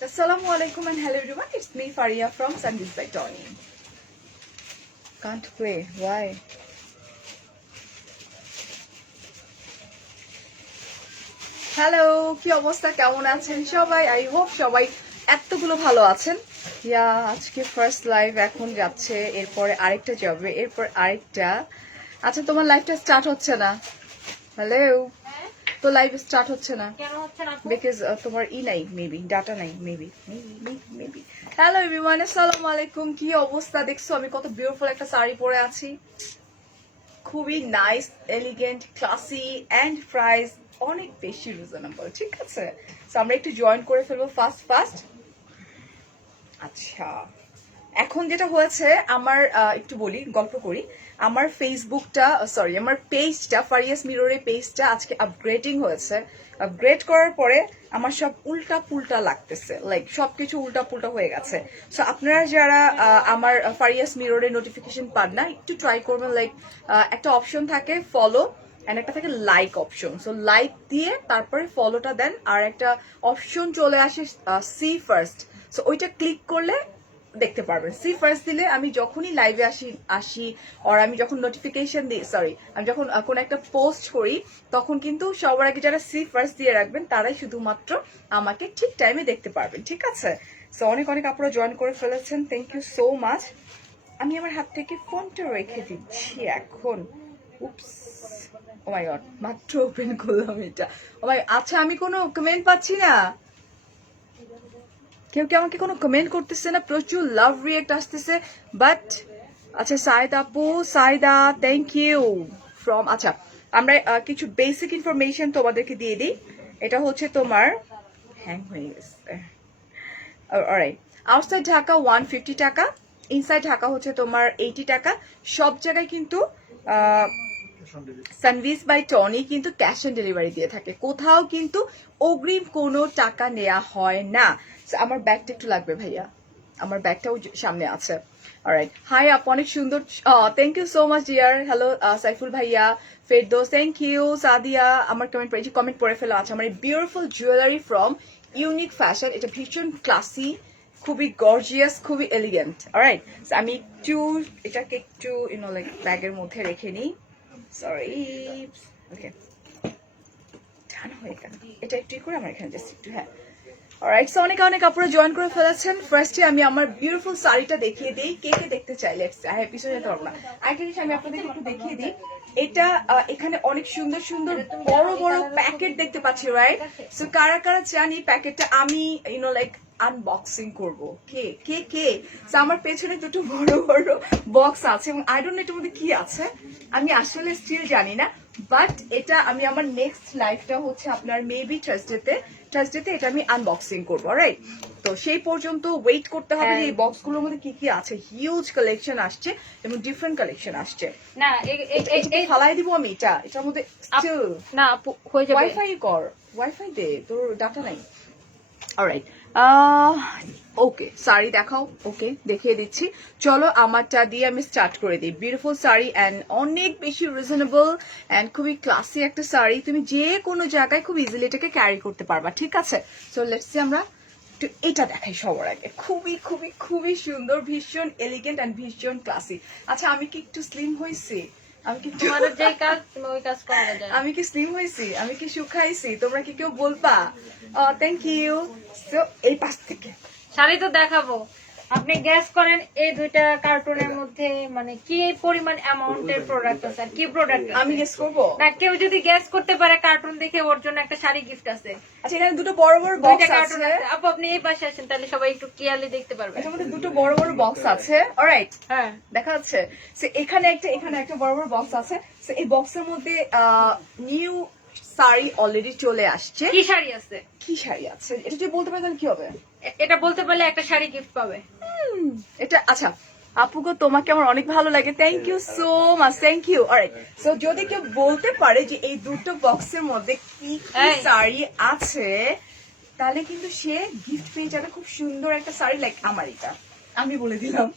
Assalamu alaikum and hello everyone. It's me Faria from Sundays by Tony. Can't play. Why? Hello, কি অবস্থা, কেমন আছেন সবাই? I hope সবাই এতগুলো ভালো আছেন। ইয়া, আজকে ফার্স্ট লাইভ এখন যাচ্ছে, এরপরে আরেকটা যাবে, এরপর আরেকটা। আচ্ছা, তোমার লাইভটা স্টার্ট হচ্ছে না। হ্যালো, তো লাইভ স্টার্ট হচ্ছে না বিকজ তোমার নাই, মেবি ডাটা নাই, মেবি। হ্যালো এভরিওয়ান, আসসালামু আলাইকুম। কি অবস্থা? দেখছো আমি কত বিউটিফুল একটা শাড়ি পরে আছি, খুবই nice, elegant, classy and price অনেক বেশি রিজনেবল। ঠিক আছে, তো আমরা একটু জয়েন করে ফেলবো ফার্স্ট। আচ্ছা, এখন যেটা হয়েছে আমার, একটু বলি, গল্প করি। আমার ফেসবুকটা, সরি আমার পেজটা, ফারিয়াস মিররের পেজটা আজকে আপগ্রেডিং হয়েছে। আপগ্রেড করার পরে আমার সব উল্টা পুল্টা লাগতেছে, লাইক সবকিছু উল্টা পুল্টা হয়ে গেছে। সো আপনারা যারা আমার ফারিয়াস মিররের নোটিফিকেশন পান না, একটু ট্রাই করবেন। লাইক একটা অপশন থাকে ফলো এন্ড একটা থাকে লাইক অপশন। সো লাইক দিয়ে তারপরে ফলোটা দেন, আর একটা অপশন চলে আসে সি ফার্স্ট। সো ওইটা ক্লিক করলে দেখতে পারবেন। সি ফার্স্ট দিলে আমি যখনই লাইভে আসি আর আমি যখন নোটিফিকেশন দিই, সরি আমি যখন কোনো একটা পোস্ট করি, তখন কিন্তু সবার আগে যারা সি ফার্স্ট দিয়ে রাখবেন তারাই শুধুমাত্র আমাকে ঠিক টাইমে দেখতে পারবেন। ঠিক আছে, সো অনেক আপনারা জয়েন করে ফেলেছেন, থ্যাংক ইউ সো মাচ। আমি আমার হাত থেকে ফোনটা রেখে দিচ্ছি এখন। উপস, ও মাই গড, মাত্র ওপেন করলাম এটা। ও মাই, আচ্ছা আমি কোনো কমেন্ট পাচ্ছি না, কেউ কি আমাকে কোনো কমেন্ট করতেছে না, প্রচুর লাভ রিয়েক্ট আসতেছে বাট। আচ্ছা সাইদা আপু, সাইদা থ্যাংক ইউ ফ্রম। আচ্ছা, আমরা কিছু বেসিক ইনফরমেশন তোমাদেরকে দিয়ে দিই। এটা হচ্ছে তোমার হ্যাং হয়ে গেছে। অলরাইট, আউটসাইড ঢাকা 150 টাকা, ইনসাইড ঢাকা হচ্ছে তোমার 80 টাকা। সব জায়গায় কিন্তু সানভিস বাই টনি কিন্তু ক্যাশ অন ডেলিভারি দিয়ে থাকে, কোথাও কিন্তু অগ্রিম কোনো টাকা নেওয়া হয় না। আমার ব্যাগটা একটু লাগবে ভাইয়া, আমার ব্যাগটাও সামনে আছে। অলরাইট, হাই আপ, অনেক সুন্দর, thank you so much dear. Hello Saiful ভাইয়া, ফেরদৌস থ্যাংক ইউ, সাদিয়া আমার কমেন্ট পড়ে ফেলা আছে। আমার beautiful jewellery from Unique fashion, এটা ভীষণ ক্লাসি, খুবই গর্জিয়াস, খুবই এলিগেন্ট। অলরাইট, আমি একটু এটাকে একটু লাইক ব্যাগের মধ্যে রেখে নিই। সরি, ওকে, ঠান্ডা হয়ে গেল, এটা একটু করে আমার এখানে জাস্ট একটু। হ্যাঁ, অলরাইট, সো অনেক আপনারা জয়েন করে ফেলেছেন। ফার্স্টে আমি আমার বিউটিফুল শাড়িটা দেখিয়ে দিই, কে কে দেখতে চাইলে। হ্যাঁ, পিছনে যেতে পারবো না। আরেকটা জিনিস আমি আপনাদেরকে একটু দেখিয়ে দিই, এটা এখানে অনেক সুন্দর সুন্দর বড় বড় প্যাকেট দেখতে পাচ্ছি, রাইট? সো কারা কারা চান এই প্যাকেটটা আমি লাইক আনবক্সিং করব? কে কে কে? সো আমার পেছনে দুটো বড় বড় বক্স আছে এবং আই ডোন্ট নো এটার মধ্যে কি আছে, আমি আসলে স্টিল জানি না। বাট এটা আমি আমার নেক্সট লাইফটা হচ্ছে আপনার মেবি থার্সডেতে এটা আমি আনবক্সিং করবো, রাইট? তো সেই পর্যন্ত ওয়েট করতে হবে যে এই বক্সগুলোর মধ্যে কি কি আছে। হিউজ কালেকশন আসছে এবং ডিফারেন্ট কালেকশন আসছে। না ফালাই দিব আমি এটার মধ্যে না হয়ে যাবে। ওয়াইফাই কর, ওয়াইফাই দে, তোর ডাটা নাই। অলরাইট, ওকে, শাড়ি দেখাও। ওকে, দেখিয়ে দিচ্ছি, চলো আমারটা দিয়ে আমি স্টার্ট করে দিই। বিউটিফুল শাড়ি অ্যান্ড অনেক বেশি রিজনেবল অ্যান্ড খুবই ক্লাসি একটা শাড়ি, তুমি যে কোনো জায়গায় খুব ইজিলি এটাকে ক্যারি করতে পারবা। ঠিক আছে, সো লেটস সি, আমরা একটু এটা দেখাই সবার আগে। খুবই খুবই খুবই সুন্দর, ভীষণ এলিগেন্ট অ্যান্ড ভীষণ ক্লাসি। আচ্ছা, আমি কি একটু স্লিম হয়েছি? আমি কি আমি কি স্লিম হয়েছি? আমি কি শুকাইছি? তোমরা কি কেউ বলবা? Thank you. সো এই পাশ থেকে শাড়ি তো দেখাবো, আপনি গ্যাস করেন এই দুইটা কার্টুনের মধ্যে মানে কি পরিমাণ অ্যামাউন্টের প্রোডাক্ট আছে আর কি প্রোডাক্ট আমি গেস করব না? কেউ যদি গ্যাস করতে পারে কার্টুন দেখে, ওর জন্য একটা শাড়ি গিফট আছে। আচ্ছা, এখানে দুটো বড় বড় বক্স কার্টুন আছে। আছে আপু, আপনি এই পাশে আসেন, তাহলে সবাই একটু ক্লিয়ারলি দেখতে পারবে। এটার মধ্যে দুটো বড় বড় বক্স আছে। অলরাইট, হ্যাঁ দেখা যাচ্ছে। সো এখানে একটা বড় বড় বক্স আছে। সো এই বক্সের মধ্যে নিউ শাড়ি অলরেডি চলে আসছে। কি শাড়ি আছে? কি শাড়ি আছে এটা যদি বলতে পারে তাহলে কি হবে? এটা বলতে পারলে একটা শাড়ি গিফট পাবে। এটা আচ্ছা আপুগো, তোমাকে আমার অনেক ভালো লাগে, thank you so much, thank you. Alright, so যদি কেউ বলতে পারে যে এই দুটো বক্সের মধ্যে কি কি শাড়ি আছে, তাহলে কিন্তু সে গিফট পেয়ে যাবে খুব সুন্দর একটা শাড়ি, লাইক আমার এটা আমি বলে দিলাম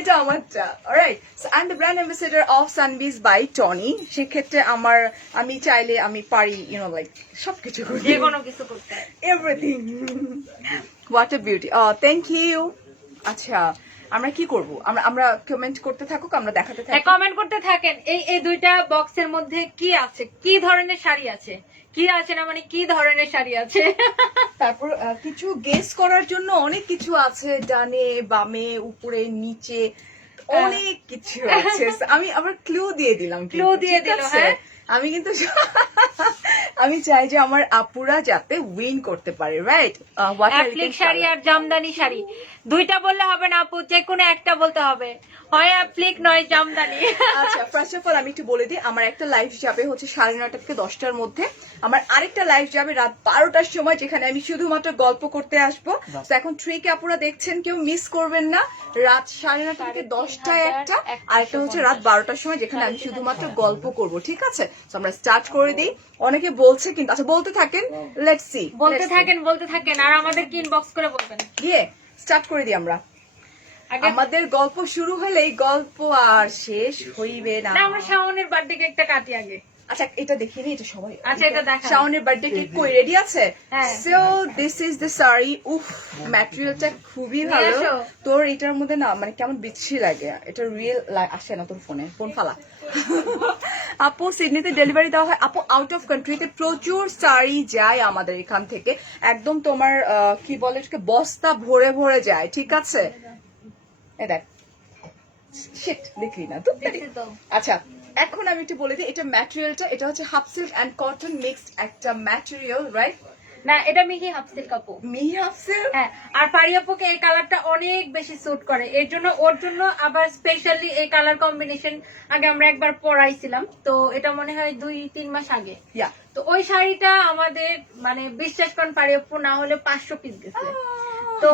এটা আমারটা। Alright, so I am the brand ambassador of Sunbiz by Tony. সেক্ষেত্রে আমি চাইলে আমি পারি লাইক সবকিছু করতে, যে কোনো কিছু করতে। Everything. What a beauty, thank you. আচ্ছা আমরা কি করব, আমরা কমেন্ট করতে থাকুক, আমরা দেখাতে থাকি। কমেন্ট করতে থাকেন এই দুইটা বক্সের মধ্যে কি আছে, কি ধরনের শাড়ি আছে, কি আছে না মানে কি ধরনের শাড়ি আছে। তারপর কিছু গেস করার জন্য অনেক কিছু আছে, ডানে বামে উপরে নিচে অনেক কিছু আছে। আমি আবার ক্লু দিয়ে দিলাম, Clue দিয়ে ঠিক দিল, আছে? হ্যাঁ। আমি কিন্তু আমি চাই যে আমার আপুরা যাতে উইন করতে পারে, রাইট? অ্যাপ্লিক শাড়ি আর জামদানি শাড়ি দুইটা বললে হবে না আপু, যে কোনো একটা বলতে হবে, হয় অ্যাপ্লিক নয় জামদানি। আচ্ছা ফার্স্ট অফ অল আমি একটু বলে দিই, আমার একটা লাইভ যাবে হচ্ছে 9:30 থেকে 10টার মধ্যে। আমার আরেকটা লাইভ যাবে রাত 12টার সময়, যেখানে আমি শুধুমাত্র গল্প করতে আসবো। তো এখন 3 কে আপুরা দেখছেন, কেউ মিস করবেন না। রাত 9:30 থেকে 10টায় একটা, আরেকটা হচ্ছে রাত 12টার সময়, যেখানে আমি শুধুমাত্র গল্প করব, ঠিক আছে? তো আমরা স্টার্ট করে দিই। অনেকে বলছে কিন্তু, আচ্ছা বলতে থাকেন, লেটস সি, বলতে থাকেন আর আমাদেরকে ইনবক্স করে বলবেন। দিয়ে স্টার্ট করে দিই আমরা। আগে আমাদের গল্প শুরু হলে এই গল্প আর শেষ হইবে না। না, আমরা শাওনের বার্থডে কেকটা কাটি আগে। আচ্ছা এটা দেখিনি, এটা সবাই। আচ্ছা, এটা দেখান। শাওনের বার্থডে কেক কই রেডি আছে? হ্যাঁ। So this is the sari. উফ, ম্যাটেরিয়ালটা খুবই ভালো। নিয়ে আসো। তোর এটার মধ্যে না মানে কেমন বিচ্ছি লাগে, এটা রিয়েল আসে না তোর ফোনে, ফোন ফালা। আপু সিডনিতে ডেলিভারি দেওয়া হয়? আপু আউট অফ কান্ট্রিতে প্রচুর শাড়ি যায় আমাদের এখান থেকে, একদম তোমার কি বলে এটাকে, বস্তা ভরে ভরে যায়, ঠিক আছে? এ দেখ, শিট দেখলি না তো। দেখছি তো। আচ্ছা এখন আমি একটু বলে দিই, এটা ম্যাটেরিয়ালটা, এটা হচ্ছে half silk and cotton mixed একটা ম্যাটেরিয়াল, রাইট? না, এটা মিহি হাফ সিল্ক আপু। মি হাফ সিল্ক। হ্যাঁ, আর ফারিয়া আপুকে এই কালারটা অনেক বেশি স্যুট করে, এর জন্য ওর জন্য আবার স্পেশালি এই কালার কম্বিনেশন আগে আমরা একবার পরাইছিলাম, তো এটা মনে হয় 2-3 মাস আগে। ইয়া, তো ওই শাড়িটা আমাদের মানে বিশ্বাস করেন ফারিয়া আপু না হলে 500 পিস গেছে। তো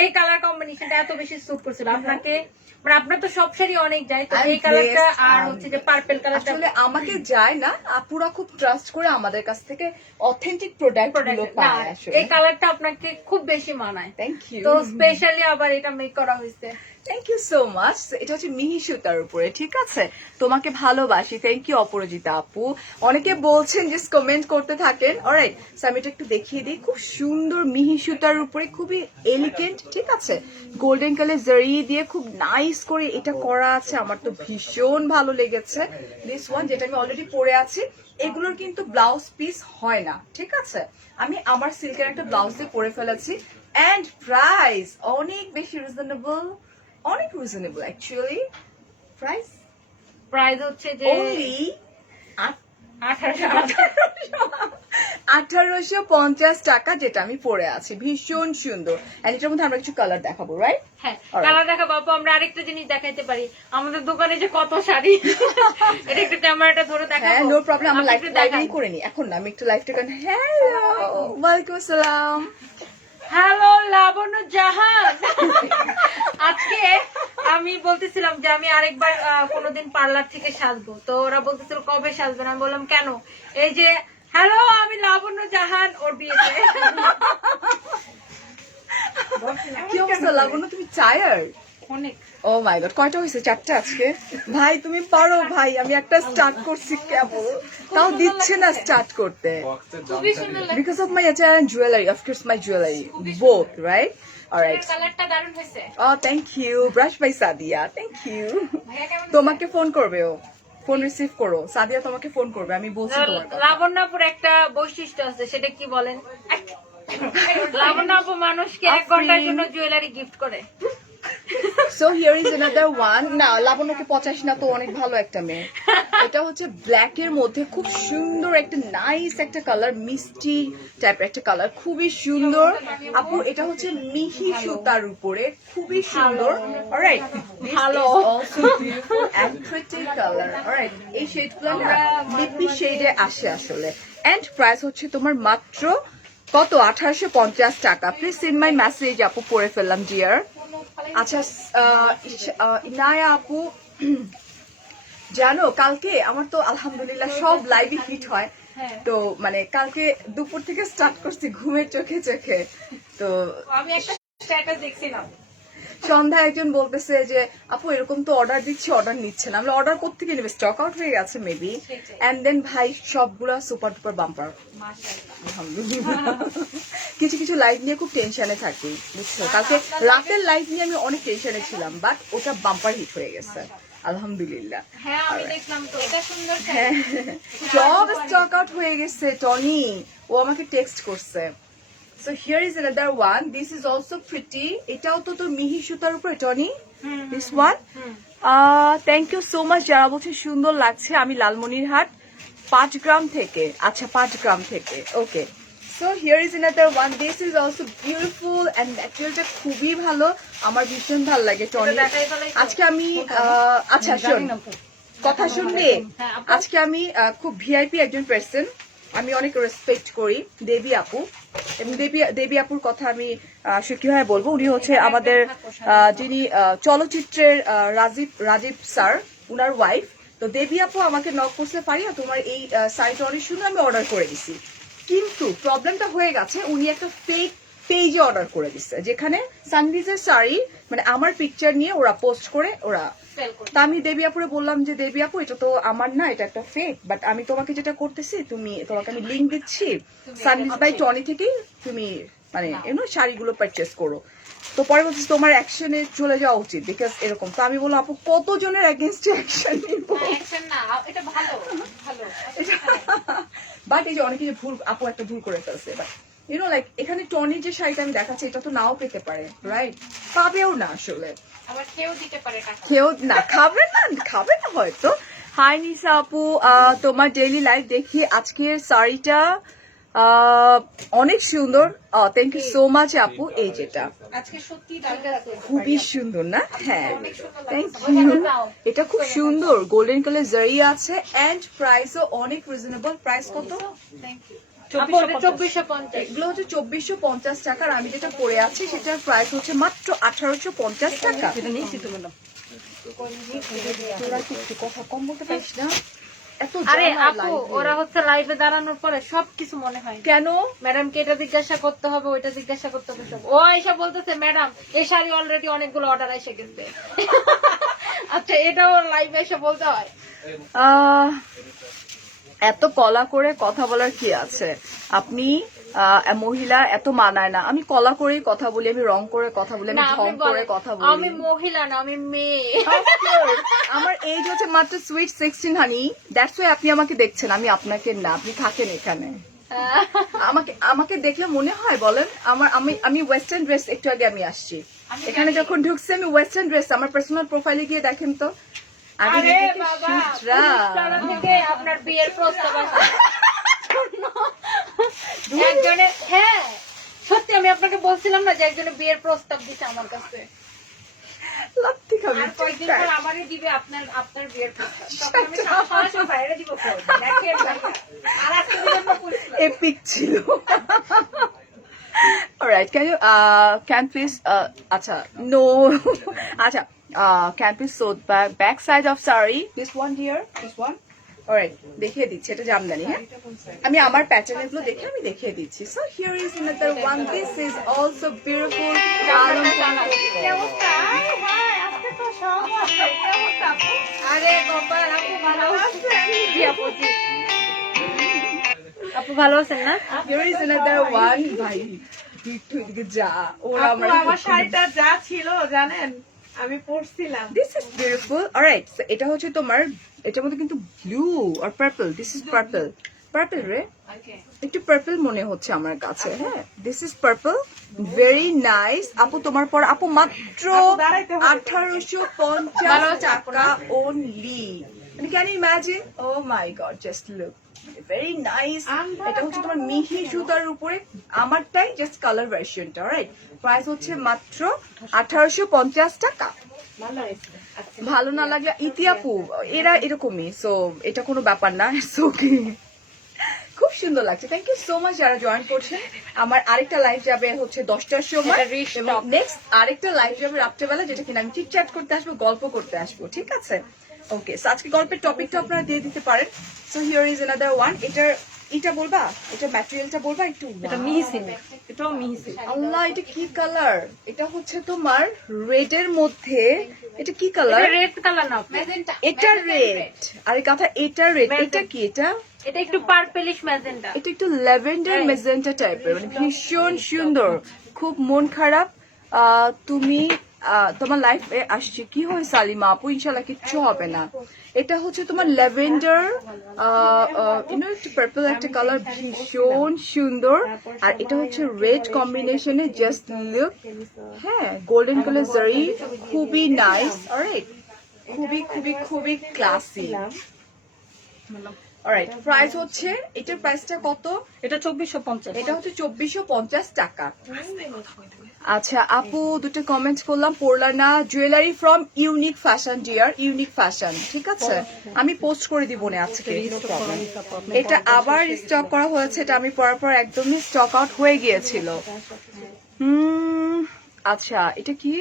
এই কালার কম্বিনেশনটা এত বেশি স্যুট করছিল আপনাকে, মানে আপনার তো সব শাড়ি অনেক যায়, তো I'm এই কালারটা blessed, আর হচ্ছে যে পার্পল কালারটা আসলে আমাকে যায় না, আপুরা খুব ট্রাস্ট করে আমাদের কাছ থেকে অথেন্টিক প্রোডাক্ট গুলো পায় আসলে। এই কালারটা আপনাকে খুব বেশি মানায়, থ্যাংক ইউ, তো স্পেশালি আবার এটা মেক করা হয়েছে। Thank you so much. এটা হচ্ছে মিহি সুতার উপরে, ঠিক আছে? তোমাকে ভালোবাসি। থ্যাংক ইউ অপরাজিতা আপু। অনেকে বলছেন যে কমেন্ট করতে থাকেন। অলরাইট, সো আমি এটা একটু দেখিয়ে দিই। খুব সুন্দর মিহি সুতার উপরে, খুবই এলিগেন্ট, ঠিক আছে? গোল্ডেন কালার জারি দিয়ে খুব নাইস করে এটা করা আছে, আমার তো ভীষণ ভালো লেগেছে। দিস ওয়ান যেটা আমি অলরেডি পরে আছি, এগুলোর কিন্তু ব্লাউজ পিস হয় না, ঠিক আছে? আমি আমার সিল্কের একটা ব্লাউজ দিয়ে পরে ফেলেছি। এন্ড প্রাইস অনেক বেশি রিজনেবল, অনেক রিজনেবল অ্যাকচুয়ালি। প্রাইস প্রাইস হচ্ছে যে অনলি 1850 টাকা, যেটা আমি পরে আছি। ভীষণ সুন্দর। এন্ড এটার মধ্যে আমরা কিছু কালার দেখাবো, রাইট? হ্যাঁ, Alright. কালার দেখা বাবু। আমরা আরেকটা জিনিস দেখাইতে পারি, আমাদের দোকানে যে কত শাড়ি। এটা একটু ক্যামেরাটা ধরে হ্যাঁ, দেখাবো? No problem. আমরা আপনি লাইভ একটু দেখান। করে নি এখন না, আমি একটু লাইভটা করেন। হ্যালো, ওয়ালাইকুম আসসালাম। হ্যালো লাবণ্য জাহান। আজকে আমি বলতেছিলাম যে আমি আরেকবার কোনোদিন পার্লার থেকে সাজবো, তো ওরা বলতেছিল কবে সাজবেন, আমি বললাম কেন, এই যে হ্যালো আমি লাবণ্য জাহান, ওর বিয়েতে। কি অবস্থা লাবণ্য, তুমি টায়ার্ড? অনেক। ও মাই গড, কয়টা হয়েছে? 4টা আজকে? ভাই তুমি পারো ভাই, আমি একটা স্টার্ট করছি কেবল, তাও দিচ্ছে না স্টার্ট করতে। খুবই সুন্দর লাগছে। Because of my attire and jewelry, of course my jewelry, both, right? Alright. কালারটা দারুণ হয়েছে। Oh, thank you. Brush by Sadia. Thank you. ভাইয়া কেমন তোমাকে ফোন করবে ও, ফোন রিসিভ করো। সাদিয়া তোমাকে ফোন করবে, আমি বলছি তোমার কথা। লাবণ্যপুর একটা বৈশিষ্ট্য আছে, সেটা কি বলেন? লাবণ্যপু মানুষকে 1 ঘন্টার জন্য জুয়েলারি গিফট করে। So here is another one. না লাবণ্যকে 85 না, তো অনেক ভালো একটা মেয়ে। এটা হচ্ছে ব্ল্যাক এর মধ্যে খুব সুন্দর একটা নাইস একটা কালার, মিষ্টি টাইপের একটা কালার, খুবই সুন্দর আপু। এটা হচ্ছে মিহি সুতার উপরে, খুবই সুন্দর। অলরাইট, ভালো, also beautiful and pretty colour. Alright, এই শেডগুলো না লিপি শেডে আসে আসলে। এন্ড প্রাইস হচ্ছে তোমার মাত্র কত? 1850 টাকা। প্লিজ সেন্ড মাই মেসেজ আপু, পড়ে ফেললাম ডিয়ার। আচ্ছা ইনায়া আপু, জানো কালকে আমার তো আলহামদুলিল্লাহ সব লাইভই হিট হয়, হ্যাঁ। তো মানে কালকে দুপুর থেকে স্টার্ট করছি ঘুমের চোখে চোখে। তো আমি একটা স্ট্যাটাস দেখছিলাম, সন্ধ্যায় একজন বলতেছে যে আপু এরকম তো অর্ডার দিচ্ছি, অর্ডার নিচ্ছে না। আমরা অর্ডার করতে গিয়ে নেবে, স্টক আউট হয়ে গেছে মেবি। সেটাই। এন্ড দেন ভাই সবগুলা সুপার ডুপার বাম্পার মাশাআল্লাহ। আলহামদুলিল্লাহ। কিছু কিছু লাইভ নিয়ে খুব টেনশনে থাকি বুঝছো, কালকে রাতের লাইভ নিয়ে আমি অনেক টেনশনে ছিলাম, বাট ওটা বাম্পার হিট হয়ে গেছে আলহামদুলিল্লাহ। হ্যাঁ আমি দেখলাম তো, এটা সুন্দর হ্যাঁ, সব স্টক আউট হয়ে গেছে টনি, ও আমাকে টেক্সট করছে। So here is another one. This is also pretty. এটাও তো তোর মিহি সুতার উপরে Tony. This one. Thank you so much যারা বলছে সুন্দর লাগছে। আমি লালমনিরহাট 5 গ্রাম থেকে, আচ্ছা 5 গ্রাম থেকে, ওকে। So here is another one. This is also beautiful and ম্যাটেরিয়ালটা খুবই ভালো, আমার ভীষণ ভালো লাগে টনি। দেখাই ফেলাই তো। আজকে আমি আচ্ছা শোন, কথা শুনবে। হ্যাঁ, আপু। আজকে আমি খুব ভিআইপি একজন পার্সন, আমি অনেক রেসপেক্ট করি দেবী আপু, এবং দেবী আপুর কথা আমি কিভাবে বলবো, উনি হচ্ছে আমাদের যিনি চলচ্চিত্রের রাজীব স্যার উনার ওয়াইফ। তো দেবী আপু আমাকে নক করতে পারি তোমার এই শাড়িটা অনেক সুন্দর, আমি অর্ডার করে দিছি। কিন্তু প্রবলেমটা হয়ে গেছে, উনি একটা ফেক পেজে অর্ডার করে দিচ্ছে, যেখানে সানভিজের শাড়ি মানে আমার পিকচার নিয়ে ওরা পোস্ট করে ওরা। সেল করতে। তা আমি দেবী আপুরে বললাম যে দেবী আপু এটা তো আমার না, এটা একটা ফেক, বাট আমি তোমাকে যেটা করতেছি, তোমাকে আমি লিঙ্ক দিচ্ছি সানভিজ বাই টনি থেকেই তুমি মানে শাড়িগুলো পারচেস করো। তো পরে বলছি তোমার অ্যাকশনে চলে যাওয়া উচিত, বিকজ এরকম। তো আমি বললাম আপু কতজনের এগেনস্টে অ্যাকশন নিব, অ্যাকশন না, এটা ভালো ভালো। বাট এই যে অনেকে যে ভুল, আপু একটা ভুল করে ফেলছে, বাট লাইক এখানে টনির যে শাড়িটা আমি দেখাচ্ছি এটা তো নাও পেতে পারে, রাইট? পাবেও না আসলে, আবার কেউ দিতে পারে টাকা। কেউ না খাবে না হয়তো। হাই নিসা আপু, তোমার ডেইলি লাইফ দেখি আজকের শাড়িটা অনেক সুন্দর, থ্যাংক ইউ সো মাচ আপু। এই যেটা আজকে সত্যি ঠিক আছে। খুবই সুন্দর না? হ্যাঁ থ্যাংক ওইখানে ইউ, যাও। এটা খুব সুন্দর, গোল্ডেন কালার জারি আছে এন্ড প্রাইসও অনেক রিজনেবল। প্রাইস কত? Thank you. 2450। এগুলো হচ্ছে 2450 টাকা, আর আমি যেটা পরে আছি সেটার প্রাইস হচ্ছে মাত্র 1850 টাকা। তোরা কি একটু কথা কম বলতে পারিস না? এত আরে জানা আপু, live এ। ওরা হচ্ছে লাইভে দাঁড়ানোর পরে সবকিছু মনে হয়। কেন? ম্যাডামকে এটা জিজ্ঞাসা করতে হবে, ওইটা জিজ্ঞাসা করতে হবে সব। ও আইসা বলতেছে ম্যাডাম এই শাড়ি অলরেডি অনেকগুলো অর্ডার এসে গেছে। আচ্ছা এটাও লাইভে এসে বলতে হয়? আহ, এত কলা করে কথা বলার কি আছে? আপনি মহিলা এত মানায় না। আমি কলা করেই কথা বলি, আমি রং করে কথা বলি, আমি না, ঢং আপনি করে বলেন, কথা বলি। আমি মহিলা না, আমি মেয়ে। Of course, আমার এজ হচ্ছে মাত্র সুইট 16 হানি, দ্যাটস ওয়াই আপনি আমাকে দেখছেন, আমি আপনাকে না। আপনি থাকেন এখানে, আমাকে দেখলে মনে হয় বলেন? আমি ওয়েস্টার্ন ড্রেস, একটু আগে আমি আসছি এখানে যখন ঢুকছি আমি ওয়েস্টার্ন ড্রেস, আমার পার্সোনাল প্রোফাইলে গিয়ে দেখেন তো আমি আরে নিজেকে বাবা, সুতরা। পুলিশতলা থেকে আপনার বিয়ের প্রস্তাব আসছে। একজনের, হ্যাঁ সত্যি আমি আপনাকে বলছিলাম না যে একজনের বিয়ের প্রস্তাব দিছে আমার কাছে। লাত্তি খাবি আর কয়েকদিন পর আমারই দিবে আপনার বিয়ের প্রস্তাব। তখন আমি সরাসরি বাইরে দিব ফোন। দেখেন ভাইয়া। আর আজকে দিবেন না পুলিশ। এপিক ছিল। Alright, can please acha no acha can please show the back side of saree, this one dear, this one. Alright, দেখিয়ে দিচ্ছি, এটা জামদানি। হ্যাঁ আমি আমার প্যাটার্ন গুলো দেখে আমি দেখিয়ে দিচ্ছি। So here is another one, this is also beautiful. আরে গোপাল, আপু ভালো আছেন? জি আপু, জি। আপু ভালো আছেন না? Here is another one, ভাই তুই এদিকে যা, ওরা আপু, আমার শাড়িটা যা ছিল জানেন, আমি পরছিলাম। This is beautiful. Alright, so এটা হচ্ছে তোমার, এটার মধ্যে কিন্তু ব্লু আর পার্পল, দিস ইজ পার্পল রে, একটু পার্পল মনে হচ্ছে আমার কাছে। হ্যাঁ this is purple, very nice. আপু তোমার পর আপু মাত্র আপু, দাঁড়াইতে হবে। 1850 টাকা only. And can you imagine? Oh my god, just look. Very nice. এটা হচ্ছে তোমার মিহি সুতার উপরে, আমারটাই জাস্ট কালার ভার্সনটা। রাইট, প্রাইস হচ্ছে মাত্র 1850 টাকা। ভালো না লাগলে ইতি আপু, এরা এরকমই, সো এটা কোনো ব্যাপার না। সো কি খুব সুন্দর লাগছে, থ্যাংক ইউ সো মাচ যারা জয়েন করছেন। আমার আরেকটা লাইভ যাবে হচ্ছে 10টার সময়, এটা restock। এবং নেক্সট আরেকটা লাইভ যাবে রাত্রেবেলা, যেটা কিনা আমি চিট চ্যাট করতে আসবো, গল্প করতে আসবো, ঠিক আছে? ওকে, সো আজকে গল্পের টপিকটা আপনারা দিয়ে দিতে পারেন। So here is another one. এটা বলবা, এটা ম্যাটেরিয়ালটা বলবা একটু। এটা মিহি সিল্ক, এটাও মিহি সিল্ক। আল্লাহ, এটা কি কালার? এটা হচ্ছে তোমার রেড এর মধ্যে। এটা কি কালার? এটা রেড কালার না, এটা রেড, আরে কথা এটা রেড। এটা কি? এটা এটা একটু পার্পলিশ ম্যাজেন্টা। এটা একটু ল্যাভেন্ডার মেজেন্টা টাইপের, মানে ভীষণ সুন্দর। খুব মন খারাপ, তুমি তোমার লাইফে আসছে। কি হয় সালিমা আপু? ইনশাল্লাহ কিচ্ছু হবে না। এটা হচ্ছে তোমার ল্যাভেন্ডার, একটু পার্পল একটা কালার, ভীষণ সুন্দর। আর এটা হচ্ছে রেড কম্বিনেশনে, জাস্ট লুক। হ্যাঁ, গোল্ডেন কালার জারি, খুবই নাইস। অলরাইট, খুবই খুবই খুবই ক্লাসি। অলরাইট, প্রাইস হচ্ছে, এটার প্রাইসটা কত? এটা 2450। এটা হচ্ছে 2450 টাকা। আচ্ছা আপু, দুটো কমেন্টস করলাম, পড়লা না। Jewellery from Unique Fashion dear, Unique Fashion. ঠিক আছে, আমি পোস্ট করে দিব না আজকে, no problem। এটা আবার স্টক করা হয়েছে, এটা আমি পরার পর একদমই স্টক আউট হয়ে গিয়েছিল। আচ্ছা, এটা কি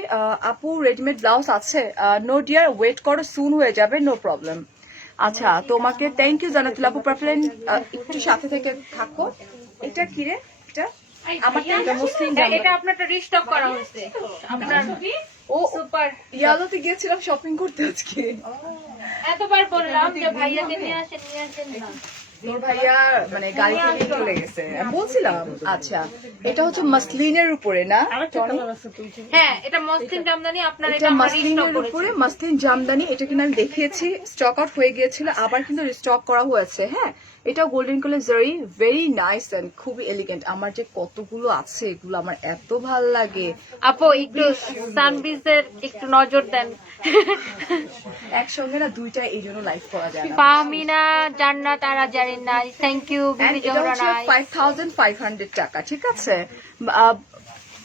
আপু? রেডিমেড ব্লাউজ আছে? নো ডিয়ার, ওয়েট করো, সুন হয়ে যাবে, নো প্রবলেম। আচ্ছা, তোমাকে থ্যাংক ইউ জানাতুল আপু। প্রেফারেন্স একটু সাথে থেকে থাকো। এটা কি রে? এটা এটা মুসলিম জামা। এটা আপনারটা রিস্টক করা হয়েছে। আপনার ও সুপার ইয়ালোতে গিয়েছিলাম শপিং করতে আজকে। এতবার বললাম যে ভাইয়াকে নিয়ে আসেন না। তোর ভাইয়া মানে গাড়িতে নিয়ে চলে গেছে, আমি বলছিলাম। আচ্ছা, এটা হচ্ছে মাসলিনের উপরে না? হ্যাঁ, এটা মসলিন জামদানি। আপনার এটা এটা আমরা মাসলিনের রিস্টক উপরে, করেছি। মাসলিন জামদানি। এটা কিন্তু আমি দেখিয়েছি, স্টক আউট হয়ে গিয়েছিল, আবার কিন্তু রিস্টক করা হয়েছে। হ্যাঁ, এটা গোল্ডেন কালার জারি, ভেরি নাইস এন্ড খুবই এলিগেন্ট। আমার যে কতগুলো আছে, এগুলো আমার এত ভাল লাগে। আপু একটু সানবিজের একটু নজর দেন। একসঙ্গে না দুইটা, এই জন্য লাইভ করা যায় না। ফাহমিনা জান্নাত আর আজারিন নাই, থ্যাংক ইউ। And বিবি এটা জোহরা হচ্ছে নাই। 5500 টাকা। ঠিক আছে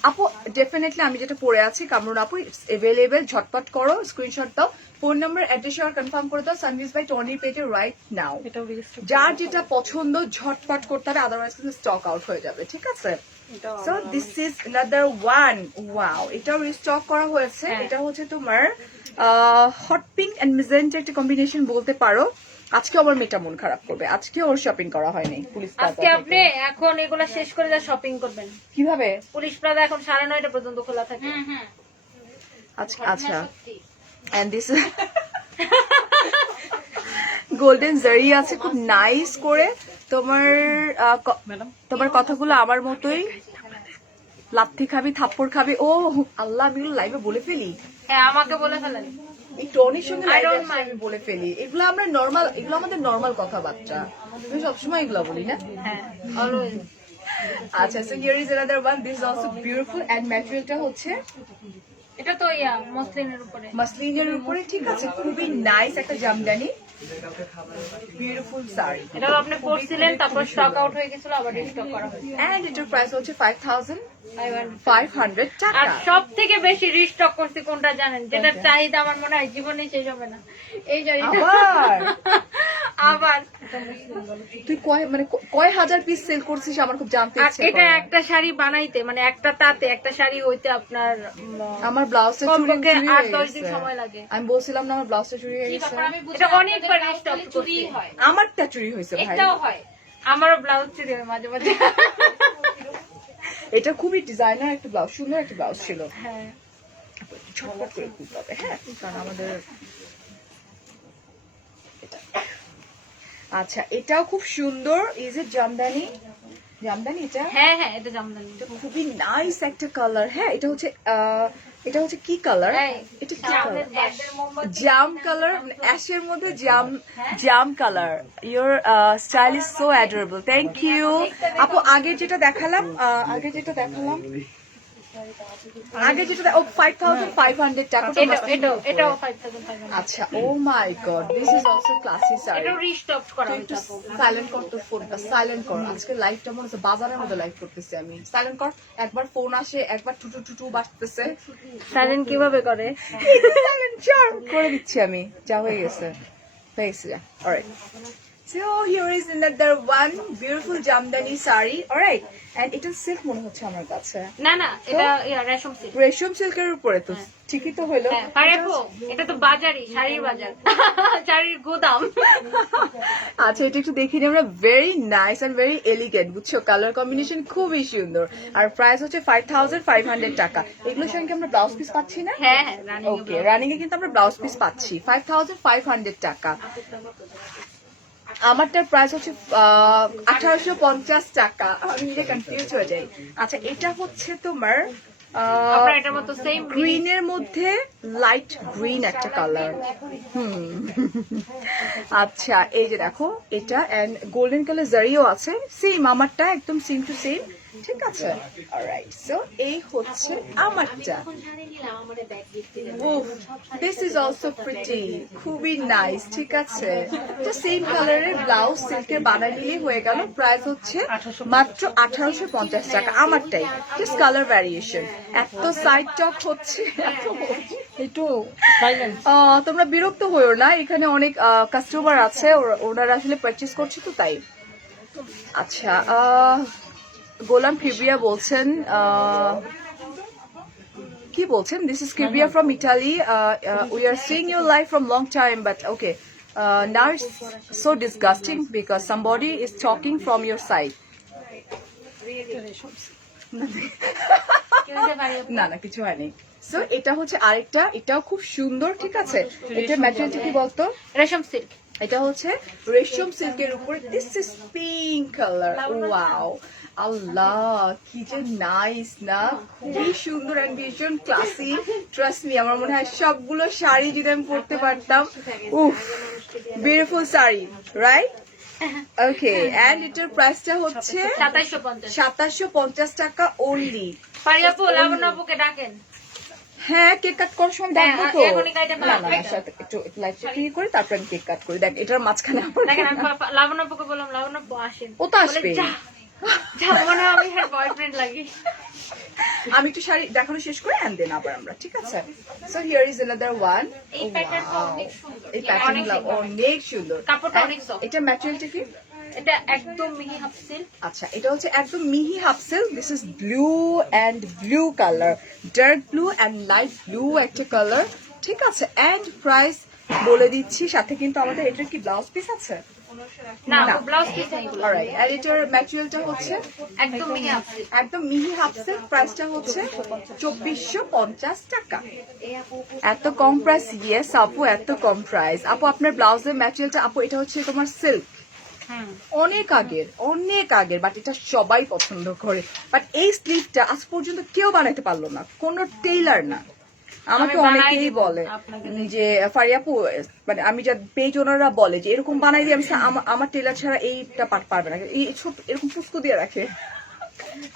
আপু, ডেফিনেটলি আমি যেটা পরে আছি, কামরুন আপু, ইটস এভেলেবেল। ঝটপট করো, স্ক্রিনশট দাও, ফোন নাম্বার, অ্যাড্রেস আর কনফার্ম করে দাও সানভিজ বাই টনির পেজে রাইট নাও। যার যেটা পছন্দ ঝটপট করতে হবে, আদারওয়াইজ কিন্তু স্টক আউট হয়ে যাবে। ঠিক আছে, so this is another one. Wow, এটাও রিস্টক করা হয়েছে। এটা হচ্ছে তোমার হট পিঙ্ক এন্ড মেজেন্টা একটা কম্বিনেশন বলতে পারো। আজকে আমার মেয়েটা মন খারাপ করবে, আজকে ওর শপিং করা হয়নি পুলিশ আজকে প্লাজা আপনি এখন এগুলা শেষ করে যা শপিং করবেন। কিভাবে? পুলিশ প্লাজা এখন 9:30 পর্যন্ত খোলা থাকে। আচ্ছা, and this গোল্ডেন জারি আছে, খুব নাইস করে। তোমার কথাগুলো আমার মতোই, লাথি খাবি, থাপ্পড় খাবি। ও আল্লাহ, আমি লাইভে বলে ফেলি। হ্যাঁ, আমাকে বলে ফেলেন। এই টনির সঙ্গে I live এ don't আসলে আমি বলে ফেলি। এগুলো আমরা নর্মাল, এগুলো আমাদের নর্মাল কথাবার্তা, আমি সবসময় এগুলো বলি না। হ্যাঁ, অলওয়েজ। আচ্ছা, so here is another one. This is also beautiful and materialটা হচ্ছে এটা তো মসলিনের উপরে। মাসলিনের উপরে। ঠিক আছে, খুবই নাইস একটা জামদানি, বিউটিফুল শাড়ি। এটা আপনি পড়ছিলেন, তারপর স্টক আউট হয়ে গেছিল, আবার রিস্টক করা হয়েছে। এন্ড এটার প্রাইস হচ্ছে 5500 আর টাকা। সব থেকে বেশি রিস্টক করছি কোনটা জানেন? যেটার চাহিদা আমার মনে হয় জীবনে শেষ হবে না, এই শাড়িটা। আবার তুই কয় হাজার পিস সেল করছিস? আমার খুব জানতে আর ইচ্ছে এটা করে। একটা শাড়ি বানাইতে, মানে একটা তাতে একটা শাড়ি হইতে আপনার আমার ব্লাউজটা চুরি কমপক্ষে চুরি 8-10 হয়ে দিন গেছে। সময় লাগে। আমি বলছিলাম না আমার ব্লাউজটা চুরি হয়ে গেছে। এটা অনেকবার রিস্টক করছি। আমারটা চুরি হয়েছে ভাই। আমারও ব্লাউজ চুরি হয় মাঝে মাঝে। এটা খুবই ডিজাইনার একটা ব্লাউজ, সুন্দর একটা ব্লাউজ ছিল। হ্যাঁ, ঝটপট করে খুলতে হবে। হ্যাঁ, কারণ আমাদের আচ্ছা, এটাও খুব সুন্দর। Is it Jamdani? জামদানি এটা? হ্যাঁ, হ্যাঁ, এটা জামদানি। খুবই নাইস একটা কালার। হ্যাঁ, এটা হচ্ছে কি কালার? এটা কি কালার? জাম কালার, অ্যাশের মধ্যে জাম colour. Your style is so adorable, thank you আপু। আগে যেটা দেখালাম, ও 5500 টাকা। এটাও 5500। আচ্ছা, oh my god, this is also classy sari. এটাও রিস্টক করা একটু হয়েছে। সাইলেন্ট কর তোর ফোনটা, সাইলেন্ট কর। আজকে লাইভটা মনে হচ্ছে বাজারের মধ্যে লাইভ করতেছি আমি। সাইলেন্ট কর, একবার ফোন আসে, একবার টুটু টুটু বাজতেছে। সাইলেন্ট কিভাবে করে? সাইলেন্ট করে দিচ্ছি আমি, যা হয়ে গেছে যা। Alright, So here is another one beautiful Jamdani sari, alright, and এটা সিল্ক মনে হচ্ছে আমার কাছে, না না, এটা রেশম সিল্ক। রেশম সিল্কের উপরে, তো ঠিকই তো হলো। হ্যাঁ, আরে আপু, এটা তো বাজারই, শাড়ির বাজার, শাড়ির গোদাম। আচ্ছা, এটা একটু দেখি আমরা। Very nice and very elegant, বুঝছো, কালার কম্বিনেশন খুবই সুন্দর, আর প্রাইস হচ্ছে 5500 টাকা। এগুলোর সঙ্গে আমরা ব্লাউজ পিস পাচ্ছি না? হ্যাঁ হ্যাঁ, রানিং ওকে, রানিং এ কিন্তু আমরা ব্লাউজ পিস পাচ্ছি 5500 টাকা। আমারটার প্রাইস হচ্ছে 1850 টাকা। আমি নিজে কনফিউজ হয়ে যাই। আচ্ছা, এটা হচ্ছে তোমার আপনার এটার মতো সেম গ্রিনের মধ্যে লাইট গ্রিন একটা কালার। আচ্ছা, এই যে দেখো এটা, এন্ড গোল্ডেন কালার জারিও আছে, সেম আমারটা, একদম সেম টু সেম, ঠিক আছে। অলরাইট, সো এই হচ্ছে আমারটা। দিস ইজ অলসো প্রিটি, খুবই নাইস, ঠিক আছে। তো সেম কালারের ব্লাউজ সিল্কের বানাই নিলেই হয়ে গেল। প্রাইস হচ্ছে মাত্র 1850 টাকা। আমারটাই, জাস্ট কালার ভ্যারিয়েশন। এত সাইড টক হচ্ছে, একটু তোমরা বিরক্ত হইও না, এখানে অনেক কাস্টমার আছে, ওনারা আসলে পারচেজ করছে তো তাই। আচ্ছা, গোলাম কিবরিয়া বলছেন, কি বলছেন, this is Kibria from Italy, we are seeing your live from long time, but okay, now it's so disgusting because somebody is talking from your side. না না, কিছু হয়নি। সো এটা হচ্ছে আরেকটা, এটাও খুব সুন্দর, ঠিক আছে। এটার ম্যাটেরিয়ালটা কি বলতো? রেশম সিল্ক। এটা হচ্ছে রেশম সিল্কের উপরে, this is pink colour. Wow, Allah, কি যে নাইস না, খুবই সুন্দর এন্ড ভীষণ ক্লাসি। ট্রাস্ট মি, আমার মনে হয় সবগুলো শাড়ি যদি আমি পরতে পারতাম। উফ, beautiful sari, right? Okay, and এটার প্রাইসটা হচ্ছে 2750 টাকা অনলি। পারিয়াপু, লাবণ্য আপুকে ডাকেন। হ্যাঁ, কেক কাট করার সময় দেখবো তো। এখনই কাইটা না না, সাথে একটু লাইটটা ক্লিয়ার করে তারপর আমি কেক কাট করি। দেখ, এটার মাঝখানে দেখেন, আমি লাবণ্য আপুকে বললাম, লাবণ্য আপু আসেন। ও তো আসবে। মনে হয় আমি হ্যাঁ বয়ফ্রেন্ড লাগি। আমি একটু শাড়ি দেখানো শেষ করে এন্ড দেন আবার আমরা, ঠিক আছে। So here is another one. এই প্যাটার্নটা অনেক সুন্দর। এই প্যাটার্নটা অনেক সুন্দর। কাপড়টা অনেক সফট। এটা ম্যাটেরিয়ালটা কি? এটা একদম মিহি হাফ সিল্ক। আচ্ছা, এটা হচ্ছে একদম মিহি half silk. This is blue and blue colour, dark blue and light blue একটা কালার, ঠিক আছে। এন্ড প্রাইস বলে দিচ্ছি, সাথে কিন্তু আমাদের এটার কি ব্লাউজ পিস আছে? না, ব্লাউজ পিস নেই। অলরাইট, আর এটার ম্যাটেরিয়ালটা হচ্ছে একদম মিহি হাফ সিল্ক। একদম মিহি হাফ সিল্ক। প্রাইসটা হচ্ছে 2450 টাকা। এত কম প্রাইস? ইয়েস আপু, এত কম প্রাইস। আপু, আপনার ব্লাউজের ম্যাটেরিয়ালটা, আপু এটা হচ্ছে তোমার সিল্ক, অনেক আগের, বাট এটা সবাই পছন্দ করে। বাট এই স্লিভটা আজ পর্যন্ত কেউ বানাইতে পারলো না, কোনো টেইলার না। আমাকে অনেকেই বলে যে ফারিয়াপু, মানে আমি যা পেজ ওনারা বলে যে এরকম বানাই দিয়ে, আমি আমার টেলার ছাড়া এইটা পারবে না, এই ছোট এরকম পুস্কো দিয়ে রাখে।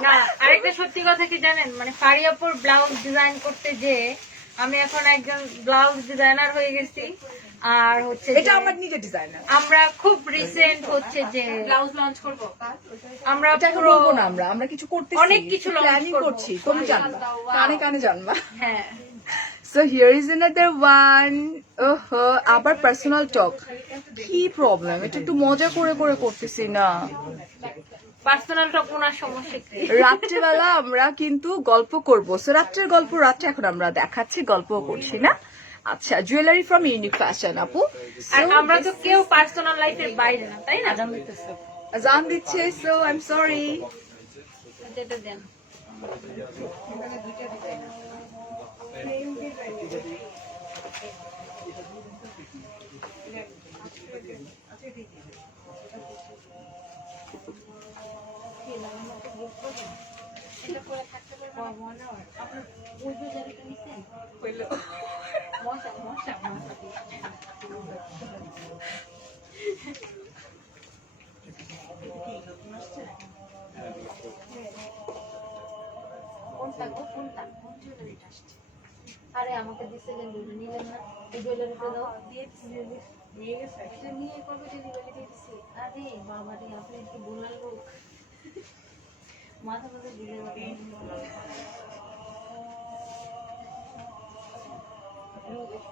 না, আরেকটা সত্যি কথা কি জানেন, মানে ফারিয়াপুর ব্লাউজ ডিজাইন করতে যে আমি এখন একজন ব্লাউজ ডিজাইনার হয়ে গেছি। আর হচ্ছে এটা আমার নিজের ডিজাইনার। আমরা খুব রিসেন্ট হচ্ছে যে ব্লাউজ লঞ্চ করব। আমরা পুরো বলবো না, আমরা কিছু করতেছি, অনেক কিছু প্ল্যানিং করছি, তুমি জানবা, কানে কানে জানবা। হ্যাঁ। So here is another one. আবার পার্সোনাল টক, কি প্রবলেম? এটা একটু মজা করে করতেছি না। পার্সোনাল টক ওনার সমস্যা কি? রাত্রেবেলা আমরা কিন্তু গল্প করবো, সো রাত্রের গল্প রাত্রে এখন আমরা দেখাচ্ছি, গল্প করছি না। আচ্ছা, জুয়েলারি ফ্রম ইউনিক ফ্যাশন আপু। আর আমরা তো কেউ পার্সোনাল লাইফের বাইরে না, তাই না? আজান দিচ্ছে, সো আই এম সরি। যেটা দেন। আরে আমাকে দিছিলেন, নিলেন না? এই জুয়েলারিটা দাও। নিয়ে গেছে, নিয়ে করবে যে জুয়েলারি দিয়ে দিছি। আরে বাবা রে, আপনি কি বলার লোক, মাথা মাথা ঘুরে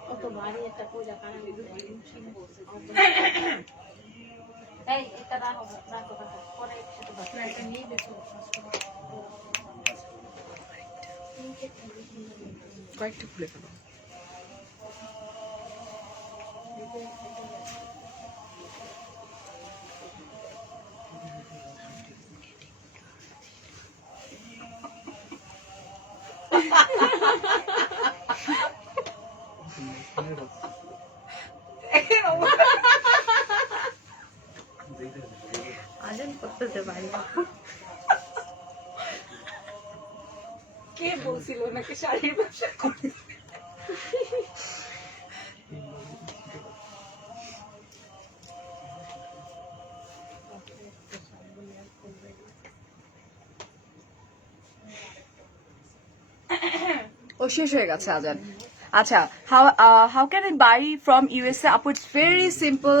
কত ভারী একটা পূজা কারণ এই এটা রাখো রাখো রাখো, পরে একসাথে বাঁচো। এটা নিয়ে দেখো কয়েকটা খুলে ফেলো। আজান করতেছে ভাই। কে বলছিল নাকি শাড়ির ব্যবসা করে? ও শেষ হয়ে গেছে আজান। আচ্ছা, how can I buy from USA? আপু ইটস ভেরি সিম্পল,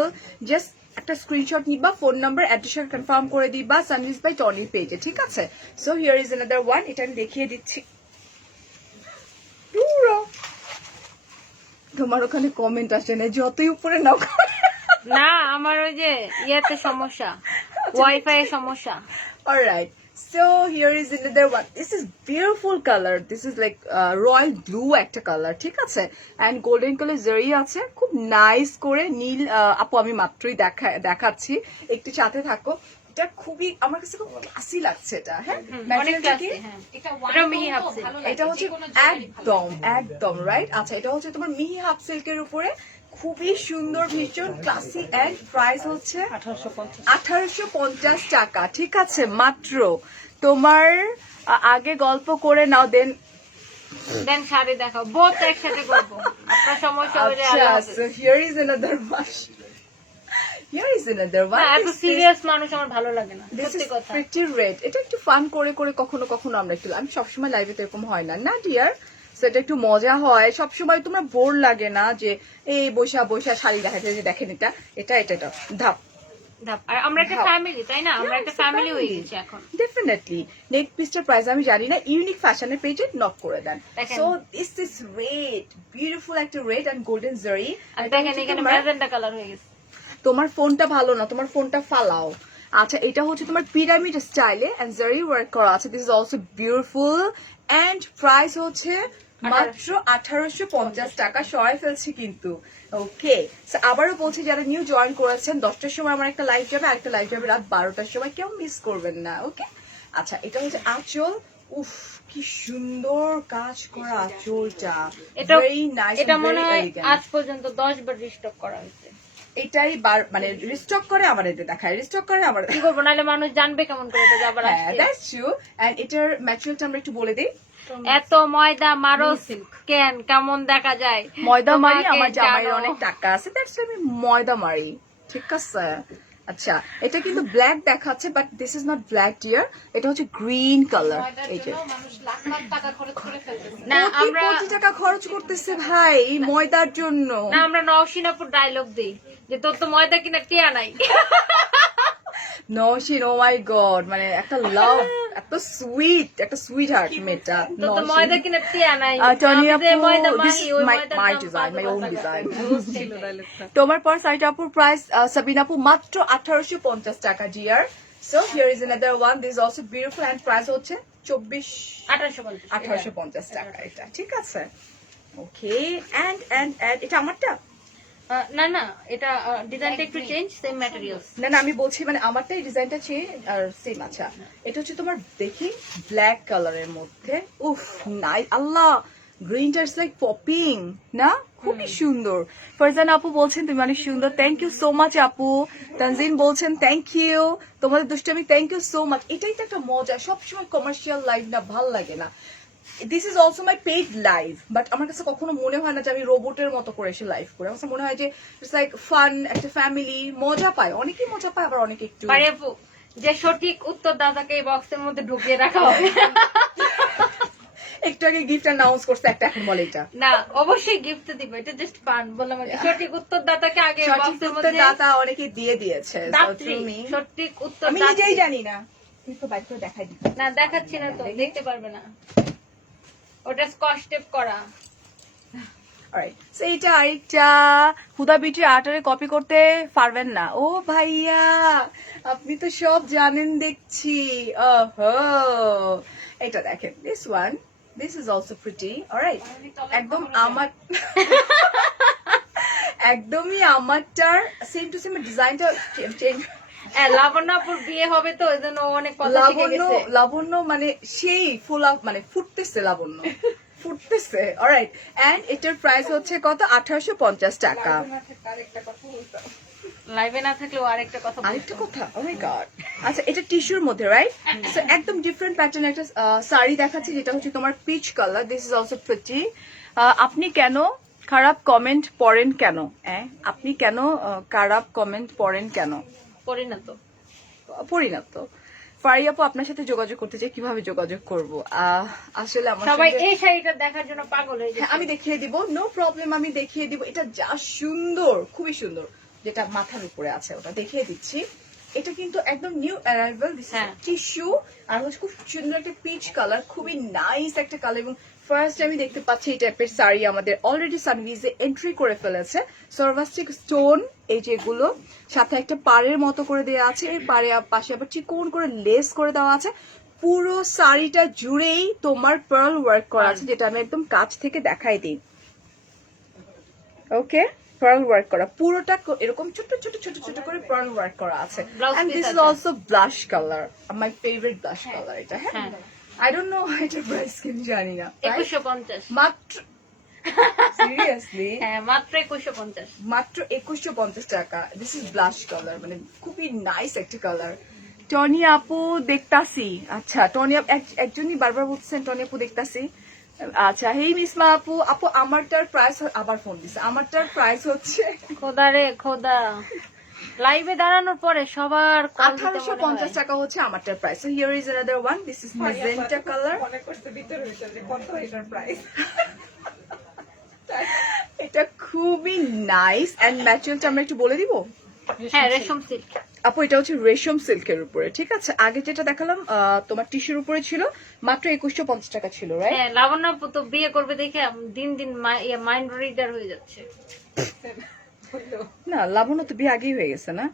জাস্ট একটা স্ক্রিনশট নিবা, ফোন নাম্বার অ্যাড্রেস কনফার্ম করে দিবা সানভিজ বাই টনির পেজে, ঠিক আছে? So here is another one, এটা আমি দেখিয়ে দিচ্ছি। পুরো তোমার ওখানে কমেন্ট আসে না, যতই উপরে নাও। না আমার ওই যে ইয়েতে সমস্যা, ওয়াইফাই এর সমস্যা। Alright, so here is another one. This is beautiful color. This is like royal blue একটা কালার, ঠিক আছে? And golden color জরি আছে, খুব নাইস করে নীল। আপু আমি মাত্রই দেখাচ্ছি, একটু সাথে থাকো। এটা খুবই আমার কাছে খুব ক্লাসি লাগছে এটা। হ্যাঁ, অনেক Material টা কি? ক্লাসি, হ্যাঁ। এটা মিহি হাফ সিল্ক। এটা হচ্ছে একদম রাইট। আচ্ছা, এটা হচ্ছে তোমার মিহি হাফ সিল্কের উপরে, খুবই সুন্দর, ভীষণ ক্লাসি। এন্ড প্রাইস হচ্ছে 1850 টাকা, ঠিক আছে? মাত্র। তোমার আগে গল্প করে নাও, দেন দেন শাড়ি দেখাও, বোথ একসাথে করবো, আপনার সমস্যা হলে আচ্ছা, আলাদা so হবে। here is another one. Here is another one. না, এত This is- সিরিয়াস মানুষ আমার ভালো লাগে না, This সত্যি is কথা। pretty red. এটা একটু ফান করে করে কখনো কখনো আমরা একটু, আমি সবসময় লাইভে তো এরকম হয় না, না ডিয়ার? সেটা একটু মজা হয়, সবসময় তোমরা বোর লাগে না যে এই বৈশা বৈশা শাড়ি দেখাতে, যে দেখেন এটা এটা এটা এটা ধাপ। ধাপ। আর আমরা একটা ধাপ। ফ্যামিলি, তাই না? আমরা একটা ফ্যামিলি হয়ে গেছি এখন। ডেফিনেটলি। নেক পিসটার প্রাইস আমি জানি না, ইউনিক ফ্যাশনের পেজে নক করে দেন। দেখেন। So this is red, beautiful একটা রেড এন্ড গোল্ডেন জারি। আর দেখেন এখানে ম্যাজেন্টা কালার হয়ে গেছে। তোমার ফোনটা ভালো না, তোমার ফোনটা ফালাও। আচ্ছা, এটা হচ্ছে তোমার পিরামিড স্টাইলে এন্ড জারি ওয়ার্ক করা আছে। This is also beautiful and price হচ্ছে মাত্র 1850 টাকা। সরাই ফেলছি কিন্তু। ওকে, আবারও বলছি, যারা নিউ জয়েন করেছেন, 10টার সময় আমার একটা লাইভ যাবে, একটা লাইভ যাবে রাত 12টার সময়, কেউ মিস করবেন না। ওকে, আচ্ছা, এটা হচ্ছে আঁচল। উফ, কি সুন্দর কাজ করা আঁচলটা, এটা ভেরি নাইস, এটা মনে হয় আজ পর্যন্ত 10 বার রিস্টক করা হয়েছে। এটাই মানে রিস্টক করে আমার এতে দেখায়, রিস্টক করে আমার। কি করবো, নাহলে মানুষ জানবে কেমন করে এটা যে আবার হ্যাঁ, আসছে। That's true. এন্ড এটার ম্যাটেরিয়ালটা আমরা একটু বলে দিই। এত ময়দা মারো কেন, কেমন দেখা যায়? ময়দা মারি, তোমাকে আমার জামাইয়ের জানো। অনেক টাকা আছে, দ্যাটস আমি ময়দা মারি, ঠিক আছে? আচ্ছা, এটা কিন্তু ব্ল্যাক দেখাচ্ছে, but this is not black dear, এটা হচ্ছে গ্রিন কালার। এই যে না কোটি আমরা কোটি টাকা খরচ করতেছে ভাই এই ময়দার জন্য। না আমরা নওশিনাপুর ডায়লগ দিই যে তোর তো ময়দা কিনা টিয়া নাই। নওশিন, ও মাই গড, মানে একটা লাভ, এত সুইট, একটা সুইট হার্ট মেয়েটা তোর তো নওশিন। ময়দা কিনা টিয়া নাই। টনি আমি যে আপু, ময়দা this মাহি, is ওই my ময়দার design, my own দাম design. 5,000 টাকা। তোমার পর সাইট আপুর প্রাইস, সাবিনা আপু, মাত্র 1850 টাকা dear. So here is another one, this also beautiful and price হচ্ছে 1850 টাকা এটা, ঠিক আছে? ওকে, এন্ড এটা আমারটা না না, এটা ডিজাইনটা একটু চেঞ্জ, সেম ম্যাটেরিয়ালস। না না, আমি বলছি মানে আমারটাই ডিজাইনটা চেয়ে আর সেম। আচ্ছা, এটা হচ্ছে তোমার দেখি ব্ল্যাক কালারের মধ্যে, উফ নাই আল্লাহ, গ্রিনটা ইটস লাইক পপিং না, খুবই সুন্দর। ফরজান আপু বলছেন তুমি অনেক সুন্দর, থ্যাংক ইউ সো মাচ আপু। তানজিন বলছেন থ্যাংক ইউ, তোমাদের দুষ্টামি, থ্যাংক ইউ সো মাচ। এটাই তো একটা মজা, সবসময় কমার্শিয়াল লাইভ না, ভাল লাগে না। This is also my paid live, but আমার কাছে কখনো মনে হয় না যে আমি রোবটের মতো করে এসে লাইভ করে। আমার কাছে মনে হয় যে ইটস লাইক ফান, একটা ফ্যামিলি মজা পায়, অনেকেই মজা পায়, আবার অনেকে একটু। পারি আপু, যে সঠিক উত্তর দাদাকে এই বক্সের মধ্যে ঢুকিয়ে রাখা হবে। একটু আগে গিফট অ্যানাউন্স করছে একটা, এখন বলে এটা না অবশ্যই গিফট দিব, এটা জাস্ট ফান বললাম। সঠিক উত্তর দাতাকে আগে সঠিক বক্সের উত্তর মধ্যে দাতা অনেকে দিয়ে দিয়েছে। So, দাত্রী, তুমি, সঠিক উত্তর আমি দাত্রী। নিজেই জানি না, কিন্তু বাইক করে দেখাই দিই। না দেখাচ্ছি না তো, দেখতে পারবে না, ওটা স্কচ টেপ করা। অলরাইট সো এটা আরেকটা হুদা বিউটির আর্টারে কপি করতে পারবেন না। ও ভাইয়া আপনি তো সব জানেন দেখছি। ওহো এটা দেখেন, this one, this is also pretty. Alright একদম আমার একদমই আমারটার সেম টু সেম ডিজাইনটা চেঞ্জ। লাবণ্যপুর বিয়ে হবে তো ওই জন্য ও অনেক কথা শিখে লাবণ্য গেছে। লাবণ্য মানে সেই ফুল মানে ফুটতেছে লাবণ্য ফুটতেছে। অলরাইট এন্ড এটার প্রাইস হচ্ছে কত? 1850 টাকা। আরেকটা কথা বলতাম, লাইভে না থাকলেও আরেকটা কথা বলতো। আরেকটা কথা, ও মাই গড। আচ্ছা এটা টিস্যুর মধ্যে, রাইট? সো একদম ডিফারেন্ট প্যাটার্ন একটা শাড়ি দেখাচ্ছি যেটা হচ্ছে তোমার peach colour. This is also pretty. আপনি কেন খারাপ কমেন্ট পড়েন কেন? আপনি কেন খারাপ কমেন্ট পড়েন কেন? পড়ি না তো। পড়ি না তো। ফারিয়া আপু আপনার সাথে যোগাযোগ করতে চাই, কিভাবে যোগাযোগ করব? আসলে আমার সবাই সঙ্গে- এই শাড়িটা দেখার জন্য পাগল হয়ে হ্যাঁ, যাচ্ছে। আমি দেখিয়ে দিব, নো প্রবলেম, আমি দেখিয়ে দিব। এটা যা সুন্দর, খুবই সুন্দর, যেটা মাথার উপরে আছে ওটা দেখিয়ে দিচ্ছি। এটা কিন্তু একদম নিউ অ্যারাইভাল, দিস হ্যাঁ। টিস্যু আর হচ্ছে খুব সুন্দর একটা পিচ কালার, খুবই নাইস একটা কালার। এবং ফার্স্ট আমি দেখতে পাচ্ছি এই টাইপের শাড়ি আমাদের অলরেডি সানভিজে এন্ট্রি করে ফেলেছে। সর্বাস্টিক স্টোন এই যেগুলো, সাথে একটা পাড়ের মতো করে দেওয়া আছে, এই পাড়ে পাশে আবার চিকন করে লেস করে দেওয়া আছে। পুরো শাড়িটা জুড়েই তোমার পার্ল ওয়ার্ক করা আছে, যেটা আমি একদম কাছ থেকে দেখাই দিই। ওকে, পার্ল ওয়ার্ক করা পুরোটা এরকম ছোট ছোট ছোট ছোট করে পার্ল ওয়ার্ক করা আছে। Blouse and piece this is আছে। Also blush colour, my favourite blush colour এটা। হ্যাঁ, হ্যাঁ। আই ডোন্ট নো এটার প্রাইস কি জানি না। 2150। মাত্র সিরিয়াসলি হ্যাঁ মাত্র 2150। মাত্র 2150 টাকা। দিস ইজ ব্লাশ কালার, মানে খুবই নাইস একটা কালার। টনি আপু দেখতাছি। আচ্ছা টনি একজনই বারবার বলছেন টনি আপু দেখতাছি। আচ্ছা হেই মিসমা আপু, আপু আমারটার প্রাইস আবার ফোন দিছে, আমারটার প্রাইস হচ্ছে খোদা রে খোদা, লাইভে দাঁড়ানোর পরে সবার call দিতে মনে 1850 হয়। টাকা হচ্ছে আমারটার price. So here is another one, this is magenta colour. মনে করছে ভিতরে ভিতরে যে কত এটার প্রাইস। এটা খুবই নাইস এন্ড ম্যাটেরিয়ালটা আমরা একটু বলে দিব। হ্যাঁ রেশম সিল্ক। আপু এটা হচ্ছে রেশম সিল্কের উপরে, ঠিক আছে? আগে যেটা দেখালাম তোমার টিস্যুর উপরে ছিল, মাত্র 2150 টাকা ছিল, রাইট? হ্যাঁ লাবণ্য আপু তো বিয়ে করবে দেখে দিন দিন মাইন্ড রিডার হয়ে যাচ্ছে। হইলো। না লাবণ্য তো বিয়ে আগেই হয়ে গেছে না?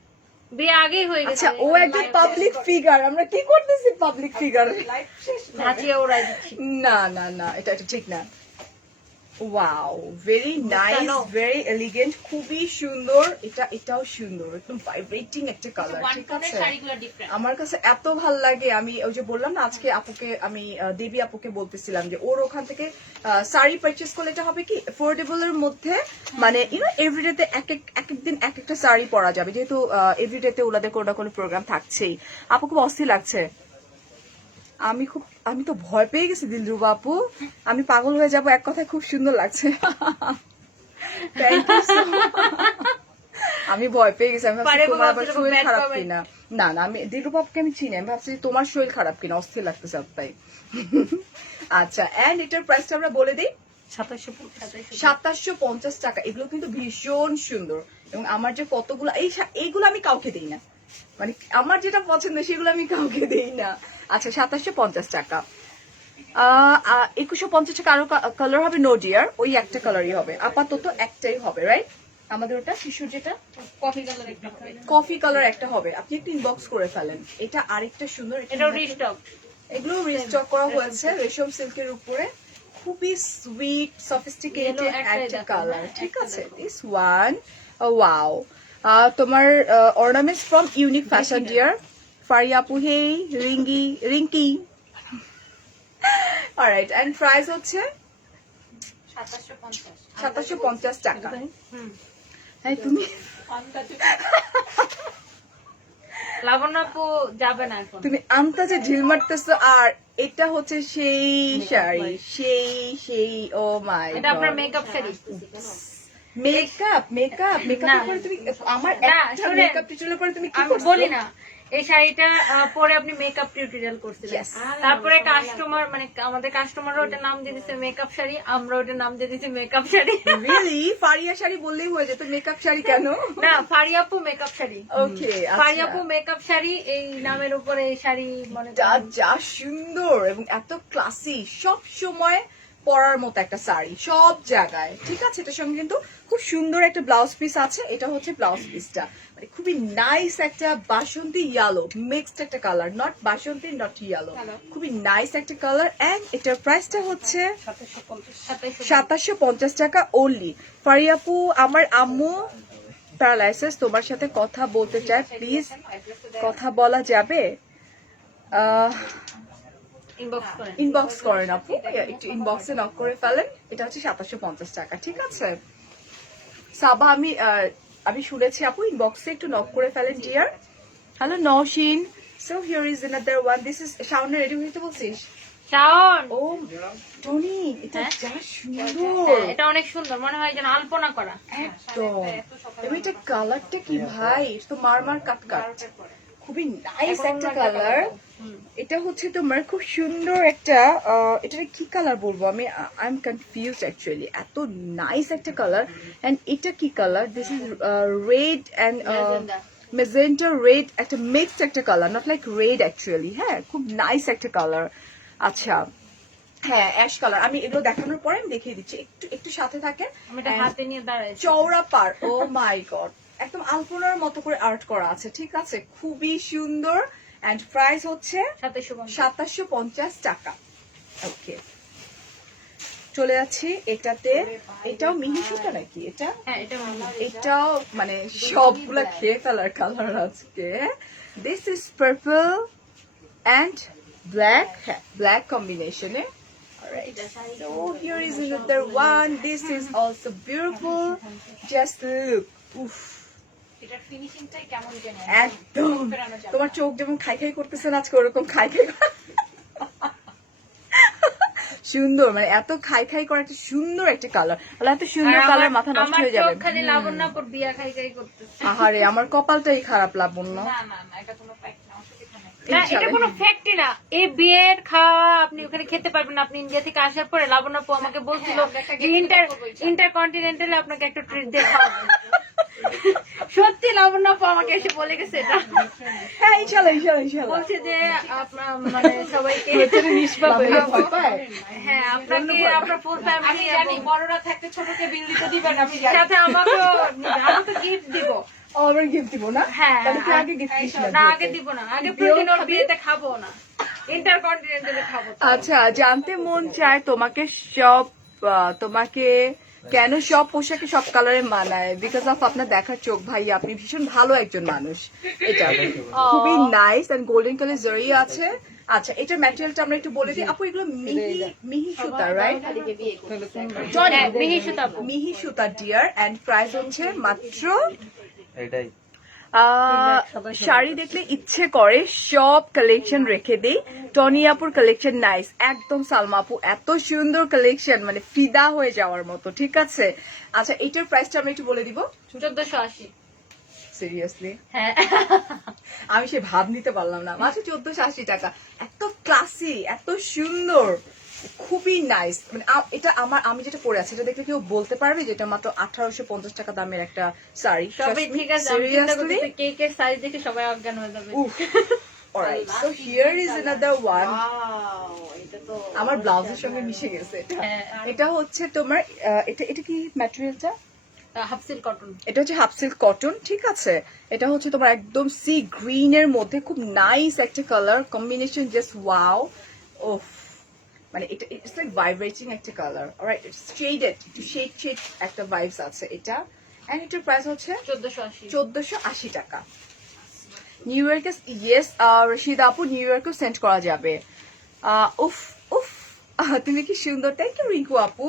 বিয়ে আগেই হয়ে গেছে। আচ্ছা ও একজন পাবলিক ফিগার, আমরা কি করতেছি পাবলিক ফিগার? লাইফ শেষ না। ধাঁচিয়ে ওড়াই দিচ্ছি। না না না, এটা এটা ঠিক না। ওয়াও, ভেরি নাইস, জানো? ভেরি এলিগেন্ট, খুবই সুন্দর। এটাও সুন্দর, একদম ভাইব্রেটিং একটা কালার, ঠিক আছে? শাড়িগুলো ডিফারেন্ট। আমার কাছে এত ভাল লাগে। আমি ওই যে বললাম না আজকে আপুকে, আমি দেবী আপুকে বলতেছিলাম যে ওর ওখান থেকে শাড়ি পারচেস করলে এটা হবে কি অ্যাফোর্ডেবল এর মধ্যে, মানে এভরিডেতে এক একদিন এক একটা শাড়ি পরা যাবে, যেহেতু এভরিডেতে ওনাদের কোনো না কোনো প্রোগ্রাম থাকছেই। আপু খুব অস্থির লাগছে। আমি তো ভয় পেয়ে গেছি দিলরুবা আপু, আমি পাগল হয়ে যাব। এক কথায় খুব সুন্দর লাগছে। থ্যাংক ইউ সো আমি ভয় পেয়ে গেছি। আমি ভাবছি পারে তোমার আবার বাবা, শরীর bad খারাপ comment. কিনা। না না, আমি দিলরুবাকে আমি চিনি, আমি ভাবছি যে তোমার শরীর খারাপ কিনা, অস্থির লাগতেছে তাই। আচ্ছা এন্ড এটার প্রাইসটা আমরা বলে দিই, 2750 টাকা। এগুলো কিন্তু ভীষণ সুন্দর, এবং আমার যে কতগুলো এইগুলো আমি কাউকে দিই না, মানে আমার যেটা পছন্দ সেগুলো আমি কাউকে দিই না। আচ্ছা 2750 টাকা। 2150 টাকা। আরো কালার হবে নো ডিয়ার, ওই একটা কালারই হবে, আপাতত একটাই হবে, রাইট? আমাদের ওটা শিশুর যেটা কফি কালার একটা হবে। কফি কালার একটা হবে, আপনি একটু ইনবক্স করে ফেলেন। এটা আরেকটা সুন্দর, এটাও রিস্টক। এগুলো রিস্টক করা হয়েছে রেশম সিল্কের উপরে, খুবই সুইট সফিস্টিকেটেড Yellow একটাই একটা দেখো, কালার, হ্যাঁ, ঠিক একটা আছে? দেখো। This one, wow. তোমার ornaments from Unique Fashion dear Faria আপু, hey Rinki. Alright and price হচ্ছে 2750 টাকা। হুম। হ্যাঁ তুমি আন্দাজে লাবণ্য আপু যাবে না এখন। তুমি আন্তাজে ঢিল মারতেছো। আর এটা হচ্ছে সেই শাড়ি, সেই ও মাই এটা আপনার মেকআপ শাড়ি। মেকআপ না। পরে তুমি আমার না, একটা শুনেন। মেকআপ টিউটোরিয়াল পরে তুমি কি আমি করছো? বলি না, এই শাড়িটা পরে আপনি মেকআপ টিউটোরিয়াল করছিলেন। Yes. তারপরে কাস্টমার মানে আমাদের কাস্টমাররা ওটা নাম দিয়ে দিচ্ছে মেকআপ শাড়ি, আমরা ওটা নাম দিয়ে দিচ্ছি মেকআপ শাড়ি। রিয়েলি ফারিয়া শাড়ি বললেই হয়ে যেত, মেকআপ শাড়ি কেন? না ফারিয়াপু মেকআপ শাড়ি। ওকে, ফারিয়াপু মেকআপ শাড়ি, এই নামের উপরে এই শাড়ি মনে যা করেন। যা সুন্দর এবং এত ক্লাসি, সব সময় পরার মতো একটা শাড়ি সব জায়গায়, ঠিক আছে। এটার সঙ্গে কিন্তু খুব সুন্দর একটা ব্লাউজ পিস আছে। এটা হচ্ছে ব্লাউজ পিসটা, মানে খুবই নাইস একটা বাসন্তী ইয়েলো মিক্সড একটা colour, not Basanti not yellow, খুবই নাইস একটা কালার। এন্ড এটার প্রাইসটা হচ্ছে 2750 টাকা অনলি। ফারিয়াপু, আমার আম্মু প্যারালাইসিস, তোমার সাথে কথা বলতে চাই, প্লিজ কথা বলা যাবে? ইনবক্স করেন। ইনবক্স করেন আপু, একটু ইনবক্সে নক করে ফেলেন। এটা হচ্ছে 2750 টাকা, ঠিক আছে। সাবা, আমি শুনেছি আপু, ইনবক্সে একটু নক করে ফেলেন dear. Hello Nowshin, so here is another one. This is Shaon, ready হইতে বলছিস? শাওন, ও টনি, এটা হ্যাঁ? যা সুন্দর, হ্যাঁ, এটা অনেক সুন্দর, মনে হয় যেন আলপনা করা। একদম। এবং এটা কালারটা কি ভাই, এটা তো মারমার কাট কাট, খুবই নাইস একটা কালার। এটা হচ্ছে তোমার খুব সুন্দর একটা এটা কি কালার বলবো আমি, আই এম কনফিউজ অ্যাকচুয়ালি, এত নাইস একটা কালার। এন্ড এটা কি colour? This is red and magenta red, একটা মিক্সড একটা colour, not like red actually. হ্যাঁ, খুব নাইস একটা কালার। আচ্ছা, হ্যাঁ অ্যাশ কালার। আমি এগুলো দেখানোর পরে আমি দেখিয়ে দিচ্ছি, একটু একটু সাথে থাকে। আমি এটা হাতে নিয়ে দাঁড়াইছি। চওড়া পার, ও মাই গড, একদম আলপনার মতো করে আর্ট করা আছে, ঠিক আছে, খুবই সুন্দর। এন্ড প্রাইস হচ্ছে 2750 টাকা। ওকে, চলে যাচ্ছি এটাতে। এটাও মিহি সুতা নাকি এটা? হ্যাঁ, এটা এটাও মানে সবগুলা খেয়ে ফেলার কালার আজকে। This is purple and black, হ্যাঁ ব্ল্যাক কম্বিনেশনে। Alright, so here is another one. This is also beautiful. Just look. Oof. এটার ফিনিশিংটাই কেমন জানি একদম তোমার চোখ যেমন খাই খাই করতেছে না আজকে, ওরকম খাই খাই সুন্দর, মানে এত খাই খাই করা একটা সুন্দর একটা কালার। এত সুন্দর কালার, মাথা নষ্ট হয়ে যাবে। খালি লাবণ্যপুর দিয়া খাই খাই করতেছে। আহারে, আমার কপালটাই খারাপ, লাবণ্য। না না না, এটা কোনো ফ্যাক্ট না, অসুবিধা নেই। না, এটা কোনো ফ্যাক্টই না। এই বিয়ের খাওয়া আপনি ওখানে খেতে পারবেন না। আপনি ইন্ডিয়া থেকে আসার পরে লাবণ্যপু আমাকে বলছিল যে ইন্টারকন্টিনেন্টালে আপনাকে একটা ট্রিট দিয়ে খাওয়াবো। সত্যি লাবণ্যপু আমাকে এসে বলে গেছে এটা। হ্যাঁ ইনশাল্লাহ ইনশাল্লাহ ইনশাল্লাহ। বলছে যে আপনার মানে সবাইকে হ্যাঁ আপনাকে আপনার ফুল আমি ফ্যামিলি জানি বড়রা থাকতে ছোটকে বিল দিতে দিবেন, আমি জানি। সাথে আমাকেও আমি তো গিফট দিব। আবার গিফট দিব না? হ্যাঁ, তাহলে তুই আগে গিফট দিস না আগে দিব না, আগে প্রতিদিন ওর বিয়েতে খাবো না, ইন্টারকন্টিনেন্টালে খাবো। আচ্ছা, জানতে মন চায় তোমাকে সব তোমাকে কেন সব পোশাকে সব কালারে মানায়? বিকজ অফ আপনার দেখার চোখ ভাই, আপনি ভীষণ ভালো একজন মানুষ। এটা খুবই নাইস এন্ড গোল্ডেন কালার জড়িয়ে আছে। আচ্ছা, এটার ম্যাটেরিয়ালটা আমরা একটু বলে দিই আপু। এগুলো মিহি সুতা, রাইট? মিহি সুতা আপু। মিহি সুতা ডিয়ার। এন্ড প্রাইস হচ্ছে মাত্র এটাই শাড়ি দেখলে ইচ্ছে করে সব কালেকশন রেখে দেই। টনি আপুর কালেকশন নাইস, একদম। সালমা আপু, এত সুন্দর কালেকশন, মানে ফিদা হয়ে যাওয়ার মতো, ঠিক আছে। আচ্ছা, এটার প্রাইসটা আমরা একটু বলে দিব। 1480। সিরিয়াসলি হ্যাঁ, আমি সে ভাব নিতে পারলাম না, মাত্র 1480 টাকা। এত ক্লাসি, এত সুন্দর, খুবই নাইস। মানে এটা আমি যেটা পরে আছি, এটা দেখলে কেউ বলতে পারবে যে এটা মাত্র 1850 টাকা দামের একটা শাড়ি? সবই ঠিক আছে। আমি চিন্তা করতেছি কেকের সাইজ দেখে সবাই অজ্ঞান হয়ে যাবে। Alright, so here is another one. Wow, এটা তো আমার ব্লাউজের সঙ্গে মিশে গেছে এটা। হ্যাঁ। এটা হচ্ছে তোমার এটা কি ম্যাটেরিয়ালটা? Half silk cotton. এটা হচ্ছে হাফ সিল্ক কটন, ঠিক আছে। এটা হচ্ছে তোমার একদম সি গ্রিন এর মধ্যে খুব নাইস একটা কালার কম্বিনেশন, জাস্ট ওয়াও। ওফ, মানে এটা ইটস লাইক ভাইব্রেটিং একটা কালার। অলরাইট, ইটস শেডেড, একটু শেড শেড একটা ভাইবস আছে এটা। এন্ড এটার প্রাইস হচ্ছে 1480। 1480 টাকা। নিউ ইয়র্কে, ইয়েস রশিদ আপু, নিউ ইয়র্কেও সেন্ড করা যাবে। উফ উফ, তুমি কি সুন্দর, থ্যাংক ইউ রিঙ্কু আপু।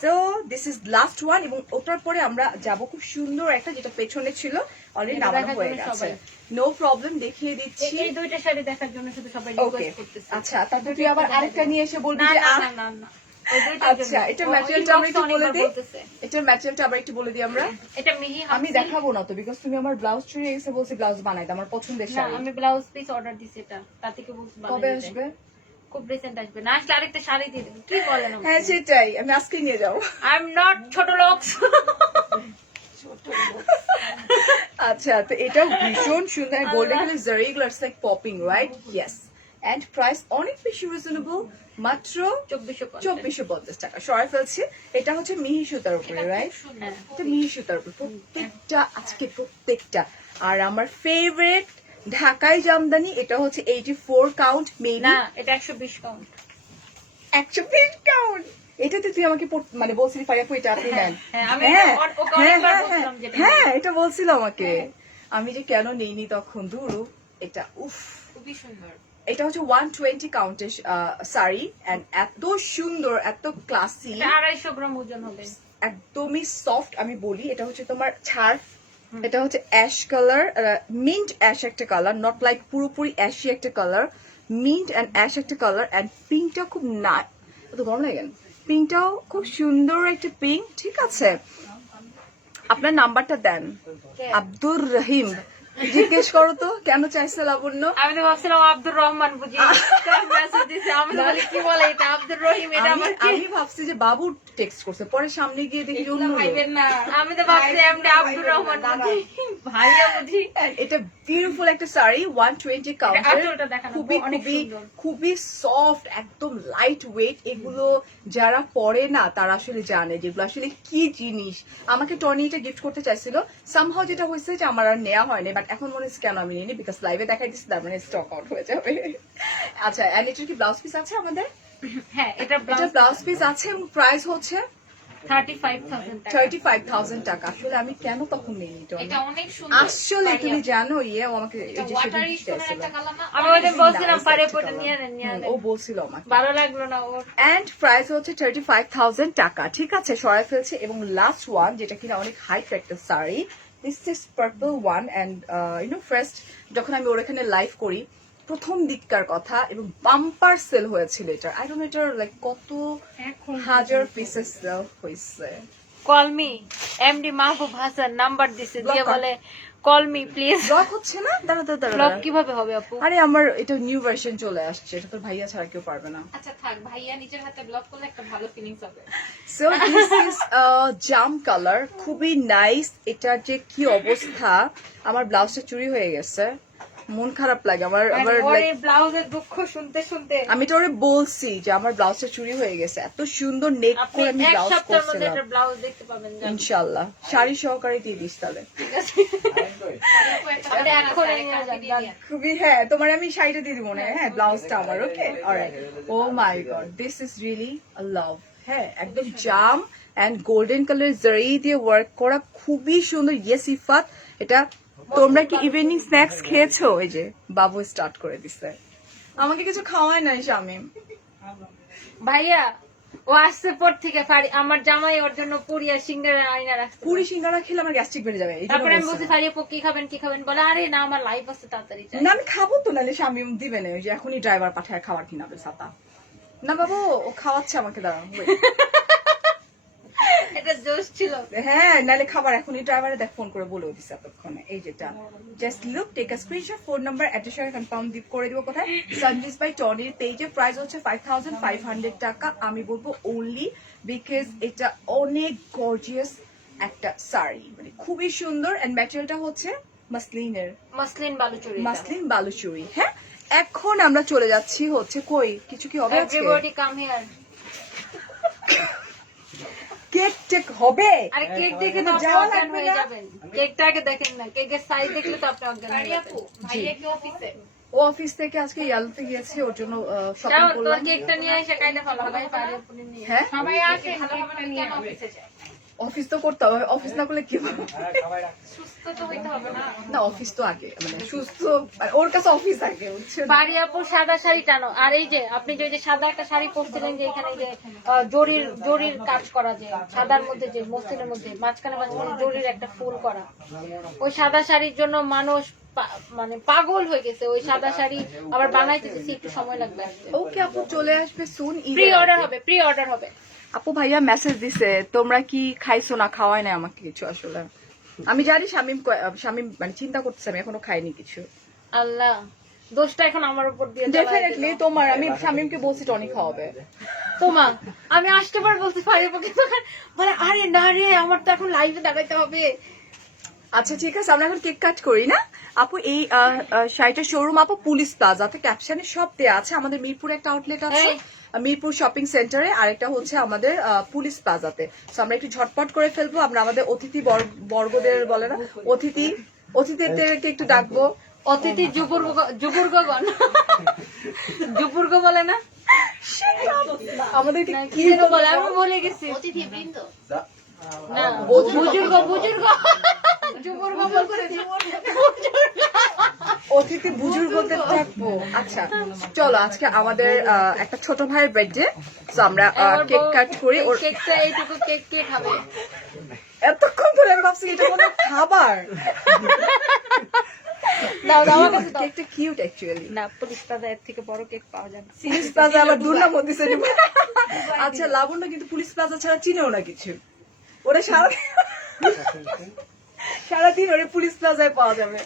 So this is last one, এবং ওটার পরে আমরা যাব খুব সুন্দর একটা, যেটা পেছনে ছিল অলরেডি এটা নামানো দেখার হয়ে জন্য গেছে। সবাই। নো প্রবলেম, দেখিয়ে দিচ্ছি। এই দুইটা শাড়ি দেখার জন্য শুধু সবাই ওকে, রিকোয়েস্ট করতেছে। আচ্ছা, তারপর তুই আবার আরেকটা নিয়ে এসে বলবি না যে না না না না, ওই দুইটার জন্য। আচ্ছা, এটার ও, ম্যাটেরিয়ালটা আমরা একটু inbox বলে অনেকবার দিই। বলতেছে। এটার ম্যাটেরিয়ালটা আবার একটু বলে দিই আমরা। এটা মিহি হাফ আমি সিল্ক। দেখাবো না তো, বিকজ তুমি আমার ব্লাউজ চুরি এসে বলছি ব্লাউজ বানাইতে, আমার পছন্দের না, শাড়ি। আমি ব্লাউজ পিস অর্ডার দিছি, এটা তাতিকে বলছি কবে বানিয়ে দিতে। আসবে? খুব রিসেন্ট আসবে। না আসলে আরেকটা শাড়ি দিয়ে দেবো। কি বলেন? হ্যাঁ সেটাই, আমি আজকেই নিয়ে যাবো। আই এম নট ছোট লোক। আচ্ছা, তো এটা ভীষণ সুন্দর golden colour zari, it's like popping, right? Yes. And price অনেক বেশি রিজনেবল, মাত্র 2450 টাকা। সরাই ফেলছি, এটা হচ্ছে মিহি সুতার উপরে, রাইট? এটা মিহি সুতার উপরে প্রত্যেকটা, আজকে প্রত্যেকটা। আর আমার ফেভারিট ঢাকাই জামদানি, এটা হচ্ছে 84 কাউন্ট, মেবি না এটা 120 কাউন্ট। 120 কাউন্ট। এটাতে তুই আমাকে মানে বলছিলি ফারিয়া আপু এটা আপনি নেন। হ্যাঁ, আমি হ্যাঁ, ওকে হ্যাঁ, অনেকবার হ্যাঁ, বলছিলাম যেটা হ্যাঁ, এটা বলছিল আমাকে। আমি যে কেন নেইনি তখন, দূরু এটা উফ, খুবই সুন্দর। এটা হচ্ছে 120 কাউন্টের শাড়ি, এন্ড এত সুন্দর, এত ক্লাসি, এটা 250 গ্রাম ওজন হবে। একদমই সফট। আমি বলি এটা হচ্ছে তোমার ছাড়, এটা হচ্ছে অ্যাশ কালার, মিন্ট অ্যাশ একটা কালার, নট লাইক পুরোপুরি অ্যাশি একটা কালার, মিন্ট এন্ড অ্যাশ একটা কালার, এন্ড পিঙ্কটা খুব না, এত গরম লাগে, পিঙ্কটাও খুব সুন্দর একটা পিঙ্ক। ঠিক আছে, আপনার নাম্বারটা দেন। আব্দুর রহিম, জিজ্ঞেস করো তো কেন চাইছে লাবণ্য। আমি তো ভাবছিলাম আব্দুর রহমান বুঝি মেসেজ দিছে, আমি তো বলি কি বলে এটা আব্দুর রহিম, এটা আমার কি? আমি ভাবছি যে বাবু টেক্সট করছে, পরে সামনে গিয়ে দেখি অন্য লোক। ভাইবেন না, আমি তো ভাবছি এমনি আব্দুর রহমান বুঝি, ভাইয়া বুঝি। এটা বিউটিফুল একটা শাড়ি, 120 কাউন্টার, আঁচলটা দেখানো খুবই অনেক খুবই সুন্দর। খুবই সফট, একদম লাইট ওয়েট। এগুলো যারা পরে না তারা আসলে জানে যেগুলো আসলে কি জিনিস। আমাকে টনি এটা গিফট করতে চাইছিল, সামহাও যেটা হয়েছে যে আমার আর নেওয়া হয়নি, বাট এখন মনে হচ্ছে কেন আমি নিইনি, বিকজ লাইভে দেখাই দিচ্ছি, তার মানে স্টক আউট হয়ে যাবে। আচ্ছা, এন্ড এটার কি ব্লাউজ পিস আছে আমাদের? হ্যাঁ এটা এটা ব্লাউজ পিস আছে এবং প্রাইস হচ্ছে 35,000 টাকা। 35,000 টাকা। আসলে আমি কেন তখন নিইনি টনি? এটা অনেক সুন্দর। আসলে তুমি জানো ও আমাকে এই যে ওয়াটার সেদিন স্টোনের চাইছিল। একটা কালার না? আমি ওদের বলছিলাম পারে পরে নিয়ে নেন, নিয়ে নেন। ও বলছিল আমাকে। ভালো লাগলো না ওর। এন্ড প্রাইস হচ্ছে 35,000 টাকা। ঠিক আছে, সরাই ফেলছে। এবং লাস্ট ওয়ান, যেটা কিনা অনেক হাইট একটা sari, this is purple one. And first যখন আমি ওর এখানে লাইভ করি, প্রথম দিককার কথা, এবং বাম্পার সেল হয়েছিল এটা। আই ডোন্ট নো এটার লাইক কত হাজার পিসেস সেল হয়েছে। কল মি এমডি মাহবুব হাসান নাম্বার দিছে, দিয়ে Block কর। বলে কল মি প্লিজ। ব্লক হচ্ছে না, দাঁড়া দাঁড়া ব্লগ দাঁড়া। কিভাবে হবে আপু? আরে আমার এটা নিউ ভার্সন চলে আসছে, এটা তো ভাইয়া ছাড়া কেউ পারবে না। আচ্ছা থাক, ভাইয়া নিজের হাতে ব্লক করলে একটা ভালো ফিলিংস হবে। So this is jam colour, খুবই নাইস। এটার যে কি অবস্থা, আমার ব্লাউজটা চুরি হয়ে গেছে, মন খারাপ লাগে আমার। আবার like, ব্লাউজের দুঃখ শুনতে শুনতে আমি তো ওরে বলছি যে আমার ব্লাউজটা চুরি হয়ে গেছে, এত সুন্দর নেক আপনি করে আমি এক ব্লাউজ সপ্তাহের মধ্যে করছিলাম। এটা ব্লাউজ দেখতে পাবেন জানেন। ইনশাআল্লাহ শাড়ি সহকারে দিয়ে দিস তাহলে। এটা এখন নিয়ে যান। খুবই, হ্যাঁ, তোমার আমি শাড়িটা দিয়ে দিব না, হ্যাঁ, ব্লাউজটা আমার। Okay, alright. Oh my god, this is really a love. হ্যাঁ, একদম জাম এন্ড গোল্ডেন কালার জারি দিয়ে ওয়ার্ক করা, খুবই সুন্দর। ইয়েস ইফাত, এটা তোমরা কি ইভিনিং স্ন্যাক্স খেয়েছো? এই যে বাবু স্টার্ট করে দিছে, আমাকে কিছু খাওয়ায় নাই শামিম। ভাইয়া ও আসছে পর থেকে আমার জামাই ওর জন্য পুরি আর সিঙ্গারা আইনা রাখছে। পুরি সিঙ্গারা খেলে আমার গ্যাস্ট্রিক বেড়ে যাবে, এই জন্য তারপরে আমি বলছি। বলছি ফারিয়া কি খাবেন কি খাবেন, বলে আরে না আমার লাইফ আছে তাড়াতাড়ি চাই। না আমি খাবো তো, নাহলে শামিম দিবে না, ওই যে এখনই ড্রাইভার পাঠায় খাবার কিনাবে ছাতা। না বাবু, ও খাওয়াচ্ছে আমাকে, দাঁড়াও। এটা জোশ ছিল। হ্যাঁ, নাহলে খাবার এখনই ড্রাইভারে দেখ ফোন করে বলে দিচ্ছে এতক্ষণে। এই যেটা just look, take a screenshot, phone number, address confirm করে দিব। কোথায়? সানভিস বাই টনির পেজে। প্রাইস হচ্ছে 5,500 টাকা। আমি বলবো ওনলি বিকজ এটা অনেক গর্জিয়াস একটা শাড়ি, মানে খুবই সুন্দর। এন্ড ম্যাটেরিয়ালটা হচ্ছে মাসলিনের, মসলিন বালুচুরি। মাসলিন বালুচুরি। হ্যাঁ, এখন আমরা চলে যাচ্ছি হচ্ছে, কই কিছু কি হবে আজকে? Everybody come here. কেক টেক হবে? আরে কেক দেখে তো আপনি যাওয়া অজ্ঞান লাগবে হয়ে না? যাবেন। কেকটা আগে দেখেন না, কেকের সাইজ দেখলে তো আপনি অজ্ঞান হয়ে ভাইয়া যাবেন। আপু, ভাইয়া কি অফিসে? ও অফিস থেকে আজকে ইয়ালতে গিয়েছে, ওর জন্য শপিং যাও তোর করলাম। কেকটা নিয়ে এসে কাইলে ফেলো, ভাই পারে পুরি নিয়ে। হ্যাঁ, সবাই আসে, ভালো হবে না কেন অফিসে যায়? অফিস তো করতে হবে, অফিস না করলে কি হবে? সুস্থ তো হইতে হবে না? না, অফিস তো আগে, মানে সুস্থ, মানে ওর কাছে অফিস আগে, বুঝছেন? পারি আপু সাদা শাড়ি টানো। আর এই যে আপনি যে ওই যে সাদা একটা শাড়ি পরছিলেন, যে এখানে যে জরির কাজ করা, যে সাদার মধ্যে যে মসলিনের মধ্যে মাঝখানে মাঝখানে জরির একটা ফুল করা, ওই সাদা শাড়ির জন্য মানুষ মানে পাগল হয়ে গেছে। ওই সাদা শাড়ি আবার বানাইতে একটু সময় লাগবে আসতে। ওকে আপু, চলে আসবে সুন। প্রি অর্ডার হবে, প্রি অর্ডার হবে। আপু ভাইয়া মেসেজ দিছে, তোমরা কি খাইছো না? খাওয়ায় না আমাকে কিছু আসলে। আমি জানি শামিম মানে চিন্তা করতেছে, আমি এখনো খাইনি কিছু। আল্লাহ, দোষটা এখন আমার উপর দিয়ে চালায় ডেফিনেটলি দিল। তোমার। আমি শামিমকে বলছি টনি খাওয়াবে। তোমার আমি আসতে পার বলতে পারি, বলে আরে না রে, আমার তো এখন লাইভে দাঁড়াইতে হবে। আচ্ছা ঠিক আছে, আমরা এখন কেক কাট করি না আপু। এই শাড়িটার শোরুম আপু পুলিশ প্লাজাতে, ক্যাপশনে সব দেওয়া আছে। আমাদের মিরপুরে একটা আউটলেট আছে, মিরপুর শপিং সেন্টারে, আরেকটা হচ্ছে আমাদের পুলিশ প্লাজাতে। তো আমরা একটু ঝটপট করে ফেলবো। আমরা আমাদের অতিথি বর্গদের বলে না, অতিথিদেরকে একটু ডাকবো। অতিথি জুবুর্গগণ জুবুর্গ বলে না, আমাদেরকে কি যেন বলে, আমি বলে গেছি। না, বুজুর্গ জুবুর্গ বলতে অতিথি বুজুর্গদের ডাকবো। আচ্ছা চলো, আজকে আমাদের একটা ছোট ভাইয়ের বার্থডে, তো আমরা কেক কাট করি। ওর কেকটা এইটুকু কেক কে খাবে? এতক্ষণ ধরে আমি ভাবছি এটা কোনো খাবার। দাও দাও আমার কাছে দাও। কেকটা কিউট অ্যাকচুয়ালি। না, পুলিশ প্লাজা এর থেকে বড় কেক পাওয়া যায় না। পুলিশ প্লাজা আবার দুর্নাম দিছে। আচ্ছা লাবণ্য কিন্তু পুলিশ প্লাজা ছাড়া চিনেও না কিছু। ওরা সারাদিন ওরে পুলিশ প্লাজায় পাওয়া যাবে।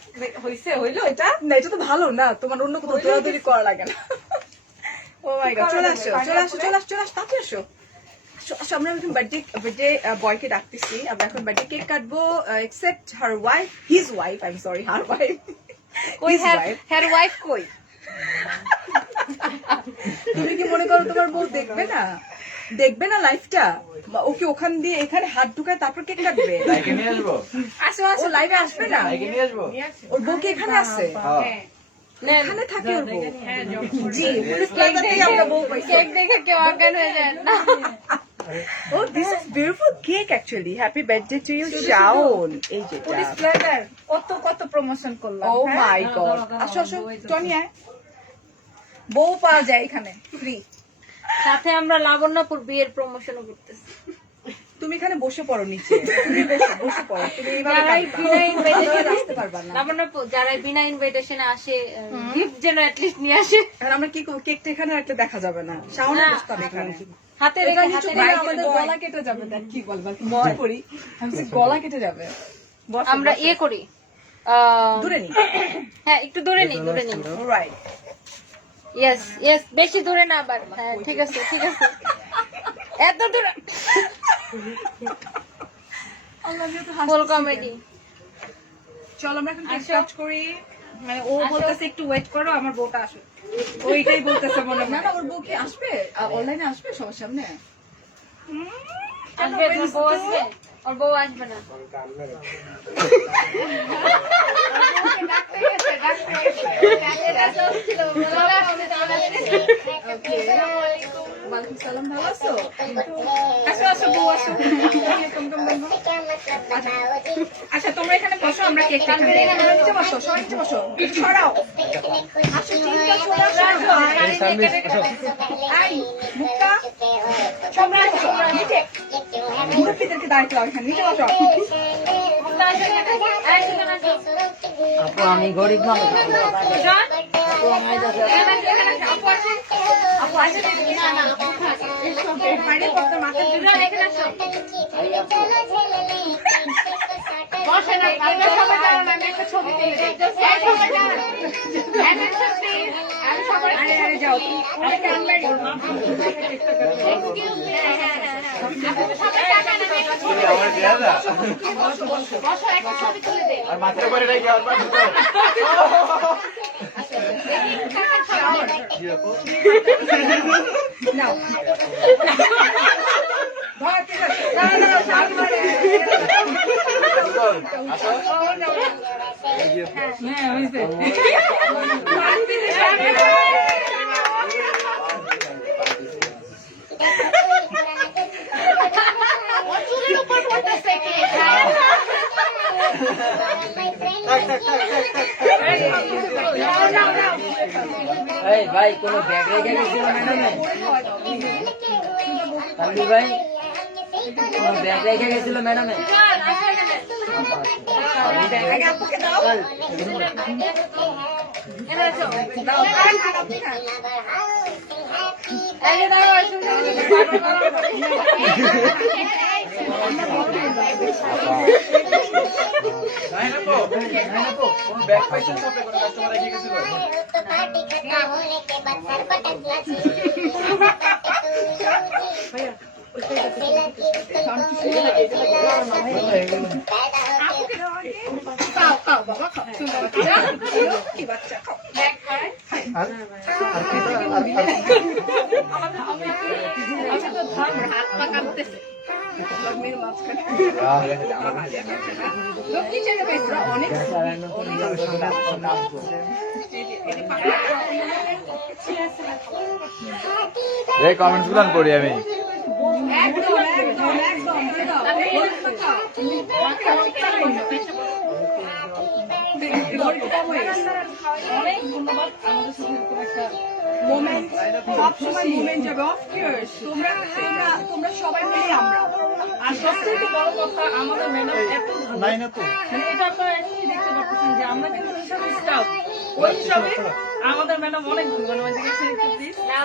হইলো এটা না এটা তো ভালো না, তোমার অন্য কোথাও দৌড়াদৌড়ি করা লাগে না। ও মাই গড, চলে আসো তাড়াতাড়ি আসো। আসো, আমরা এখন বার্থডে বয়কে ডাকতেছি। আমরা এখন বার্থডে কেক কাটবো, except her wife, his wife, I am sorry, her wife. কই হেয়ার ওয়াইফ কই? তুমি কি মনে করো তোমার বউ দেখবে না লাইফটা? ওকে ওখান দিয়ে এখানে হাত ঢুকায় তারপর কেক কাটবে? আসো লাইভে আসবে না? ওর বউ কি এখানে আছে? এখানে থাকে ওর বউ? জি, পুলিশ প্লাজাতেই আমরা বউ পাইছি। কেক দেখে কেউ অজ্ঞান হয়ে যায় না। Oh, this is beautiful cake actually. Happy birthday to you, Shaun. এই যেটা। পুলিশ প্লাজার কত প্রমোশন করলাম। Oh my god. আসো টনি আয়। বউ পাওয়া যায় এখানে ফ্রি। সাথে আমরা লাবণ্যপুর বিয়ের প্রমোশনও করতেছি। তুমি এখানে বসে পড়ো নিচে। তুমি বসে পড়ো। তুমি এইভাবে যারাই বিনা ইনভাইটেশন আসতে পারবা না। লাবণ্যপুর যারাই বিনা ইনভাইটেশনে আসে, গিফট যেন অ্যাটলিস্ট নিয়ে আসে। আর আমরা কি করব? কেকটা এখানে রাখলে দেখা যাবে না। শাওনের প্রস্তাব এখানে। হাতে রেখে হাতে রেখে আমাদের গলা কেটে যাবে। দেখ কি বলবা? কি করি? আমি গলা কেটে যাবে। আমরা ইয়ে করি, দূরে নি। হ্যাঁ একটু দূরে নিই। রাইট। ইয়েস বেশি দূরে না আবার। হ্যাঁ ঠিক আছে এত দূরে। ফুল কমেডি। চলো আমরা এখন কেক আসো। কাট করি। মানে ও বলতেছে একটু ওয়েট করো, আমার বউটা আসুক। ওইটাই বলতেছে মনে না হয়। না, ওর বউ কি আসবে? অনলাইনে আসবে সবার সামনে? আসবে, তোর বউ আসবে? ওর বউ আসবে না। ওয়ালাইকুম সালাম, ভালো আছো? আসো বউ আসো। আচ্ছা তোমরা এখানে বসো, আমরা কেক কাটবো। নিচে বসো, সবাই নিচে বসো। একটু ছড়াও। আসো, চিন্তা চলে আসো। আই, মুক্তা, সব বসো। নিচে। মুরব্বীদেরকে দাঁড়িয়ে দাও এখানে। নিচে বসো। আপু আমি গরিব মানুষ। আর মাথার পরে রেখে আর পাঁচ নাও। এই ভাই কোন ব্যাগ রেখে গেছিল ম্যাডামে? তানভীর ভাই কোন ব্যাগ রেখে গেছিল ম্যাডামে? আগে আপুকে দাও। কোন ব্যাগ পাইছেন সবে কোন কাস্টমার রেখে গেছিল? ভাইয়া খাও খাও বাবা খাও তুমি বাবা খাও কি বাচ্চা খাও হাত পা কাঁপতেছে মেয়ের মাঝখানে লক্ষ্মী ছেলে পেয়েছে অনেক রে কমেন্টস গুলো পড়ি আমি একদম একদম একদম দিয়ে দাও খাও অনেক ধন্যবাদ আমাদের সাথে এরকম একটা মোমেন্ট সবসময় মোমেন্ট যাবে অফ কোর্স তোমরা তোমরা তোমরা সবাই মিলে আমরা আর সবচেয়ে বড় কথা আমাদের ম্যাডাম এত ভালো মানে এটা আপনারা এখনই দেখতে পাচ্ছেন যে আমরা কিন্তু হিসাবে স্টাফ ওই হিসাবে আমাদের ম্যাডাম অনেক ভালো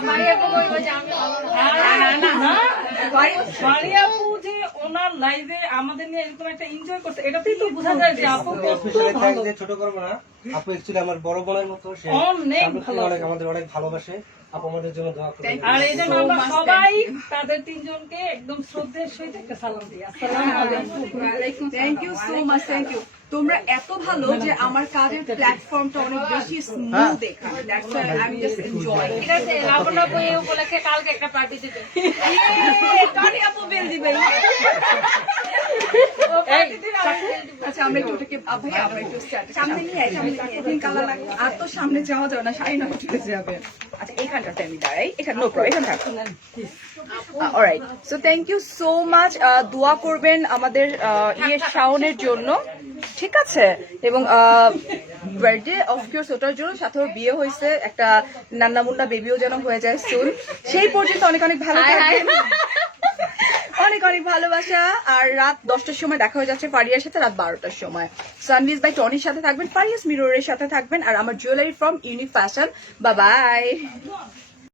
মানে মারিয়া আপু যে ওনার লাইভে আমাদের নিয়ে এরকম একটা এনজয় করছে এটাতেই তো বোঝা যায় যে আপু ছোট করবো না আপু অ্যাকচুয়ালি আমার বড় বোনের মতো সে অনেক ভালো অনেক আমাদের অনেক ভালোবাসে আপু আমাদের জন্য দোয়া করবেন আর এই জন্য আমরা সবাই তাদের তিনজনকে একদম শ্রদ্ধের সহিত একটা সালাম দিই আসসালামু আলাইকুম thank you so much thank you তোমরা এত ভালো যে আমার কাজের প্ল্যাটফর্মটা অনেক বেশি স্মুথ এখানে that's why I am just enjoying ঠিক আছে লাবণ্য আপু এই উপলক্ষে কালকে একটা পার্টি দিতে টনি আপু বেল দিবে আচ্ছা আমরা একটু ওটাকে ভাই আমরা একটু সামনে নিয়ে আয় সামনে নিয়ে আয় কালা লাগবে আর তো সামনে যাওয়া যাবে না শাড়ি না উঠে যাবে আচ্ছা এখানটাতে আমি দাঁড়াই এখানে নো প্রবলেম এখানে থাকুন alright so thank you so much দোয়া করবেন আমাদের শাওনের জন্য ঠিক আছে এবং বার্থডে অফকোর্স ওটার জন্য সাথে ওর বিয়ে হয়েছে একটা নান্না মুন্না বেবিও যেন হয়ে যায় সুন সেই পর্যন্ত অনেক অনেক ভালো থাকবেন অনেক অনেক ভালোবাসা আর রাত 10টার সময় দেখা হয়ে যাচ্ছে ফারিয়ার সাথে রাত 12টার সময় সানভিজ বাই টনির সাথে থাকবেন ফারিয়াস মিররের সাথে থাকবেন আর আমার jewellery from Unique fashion bye bye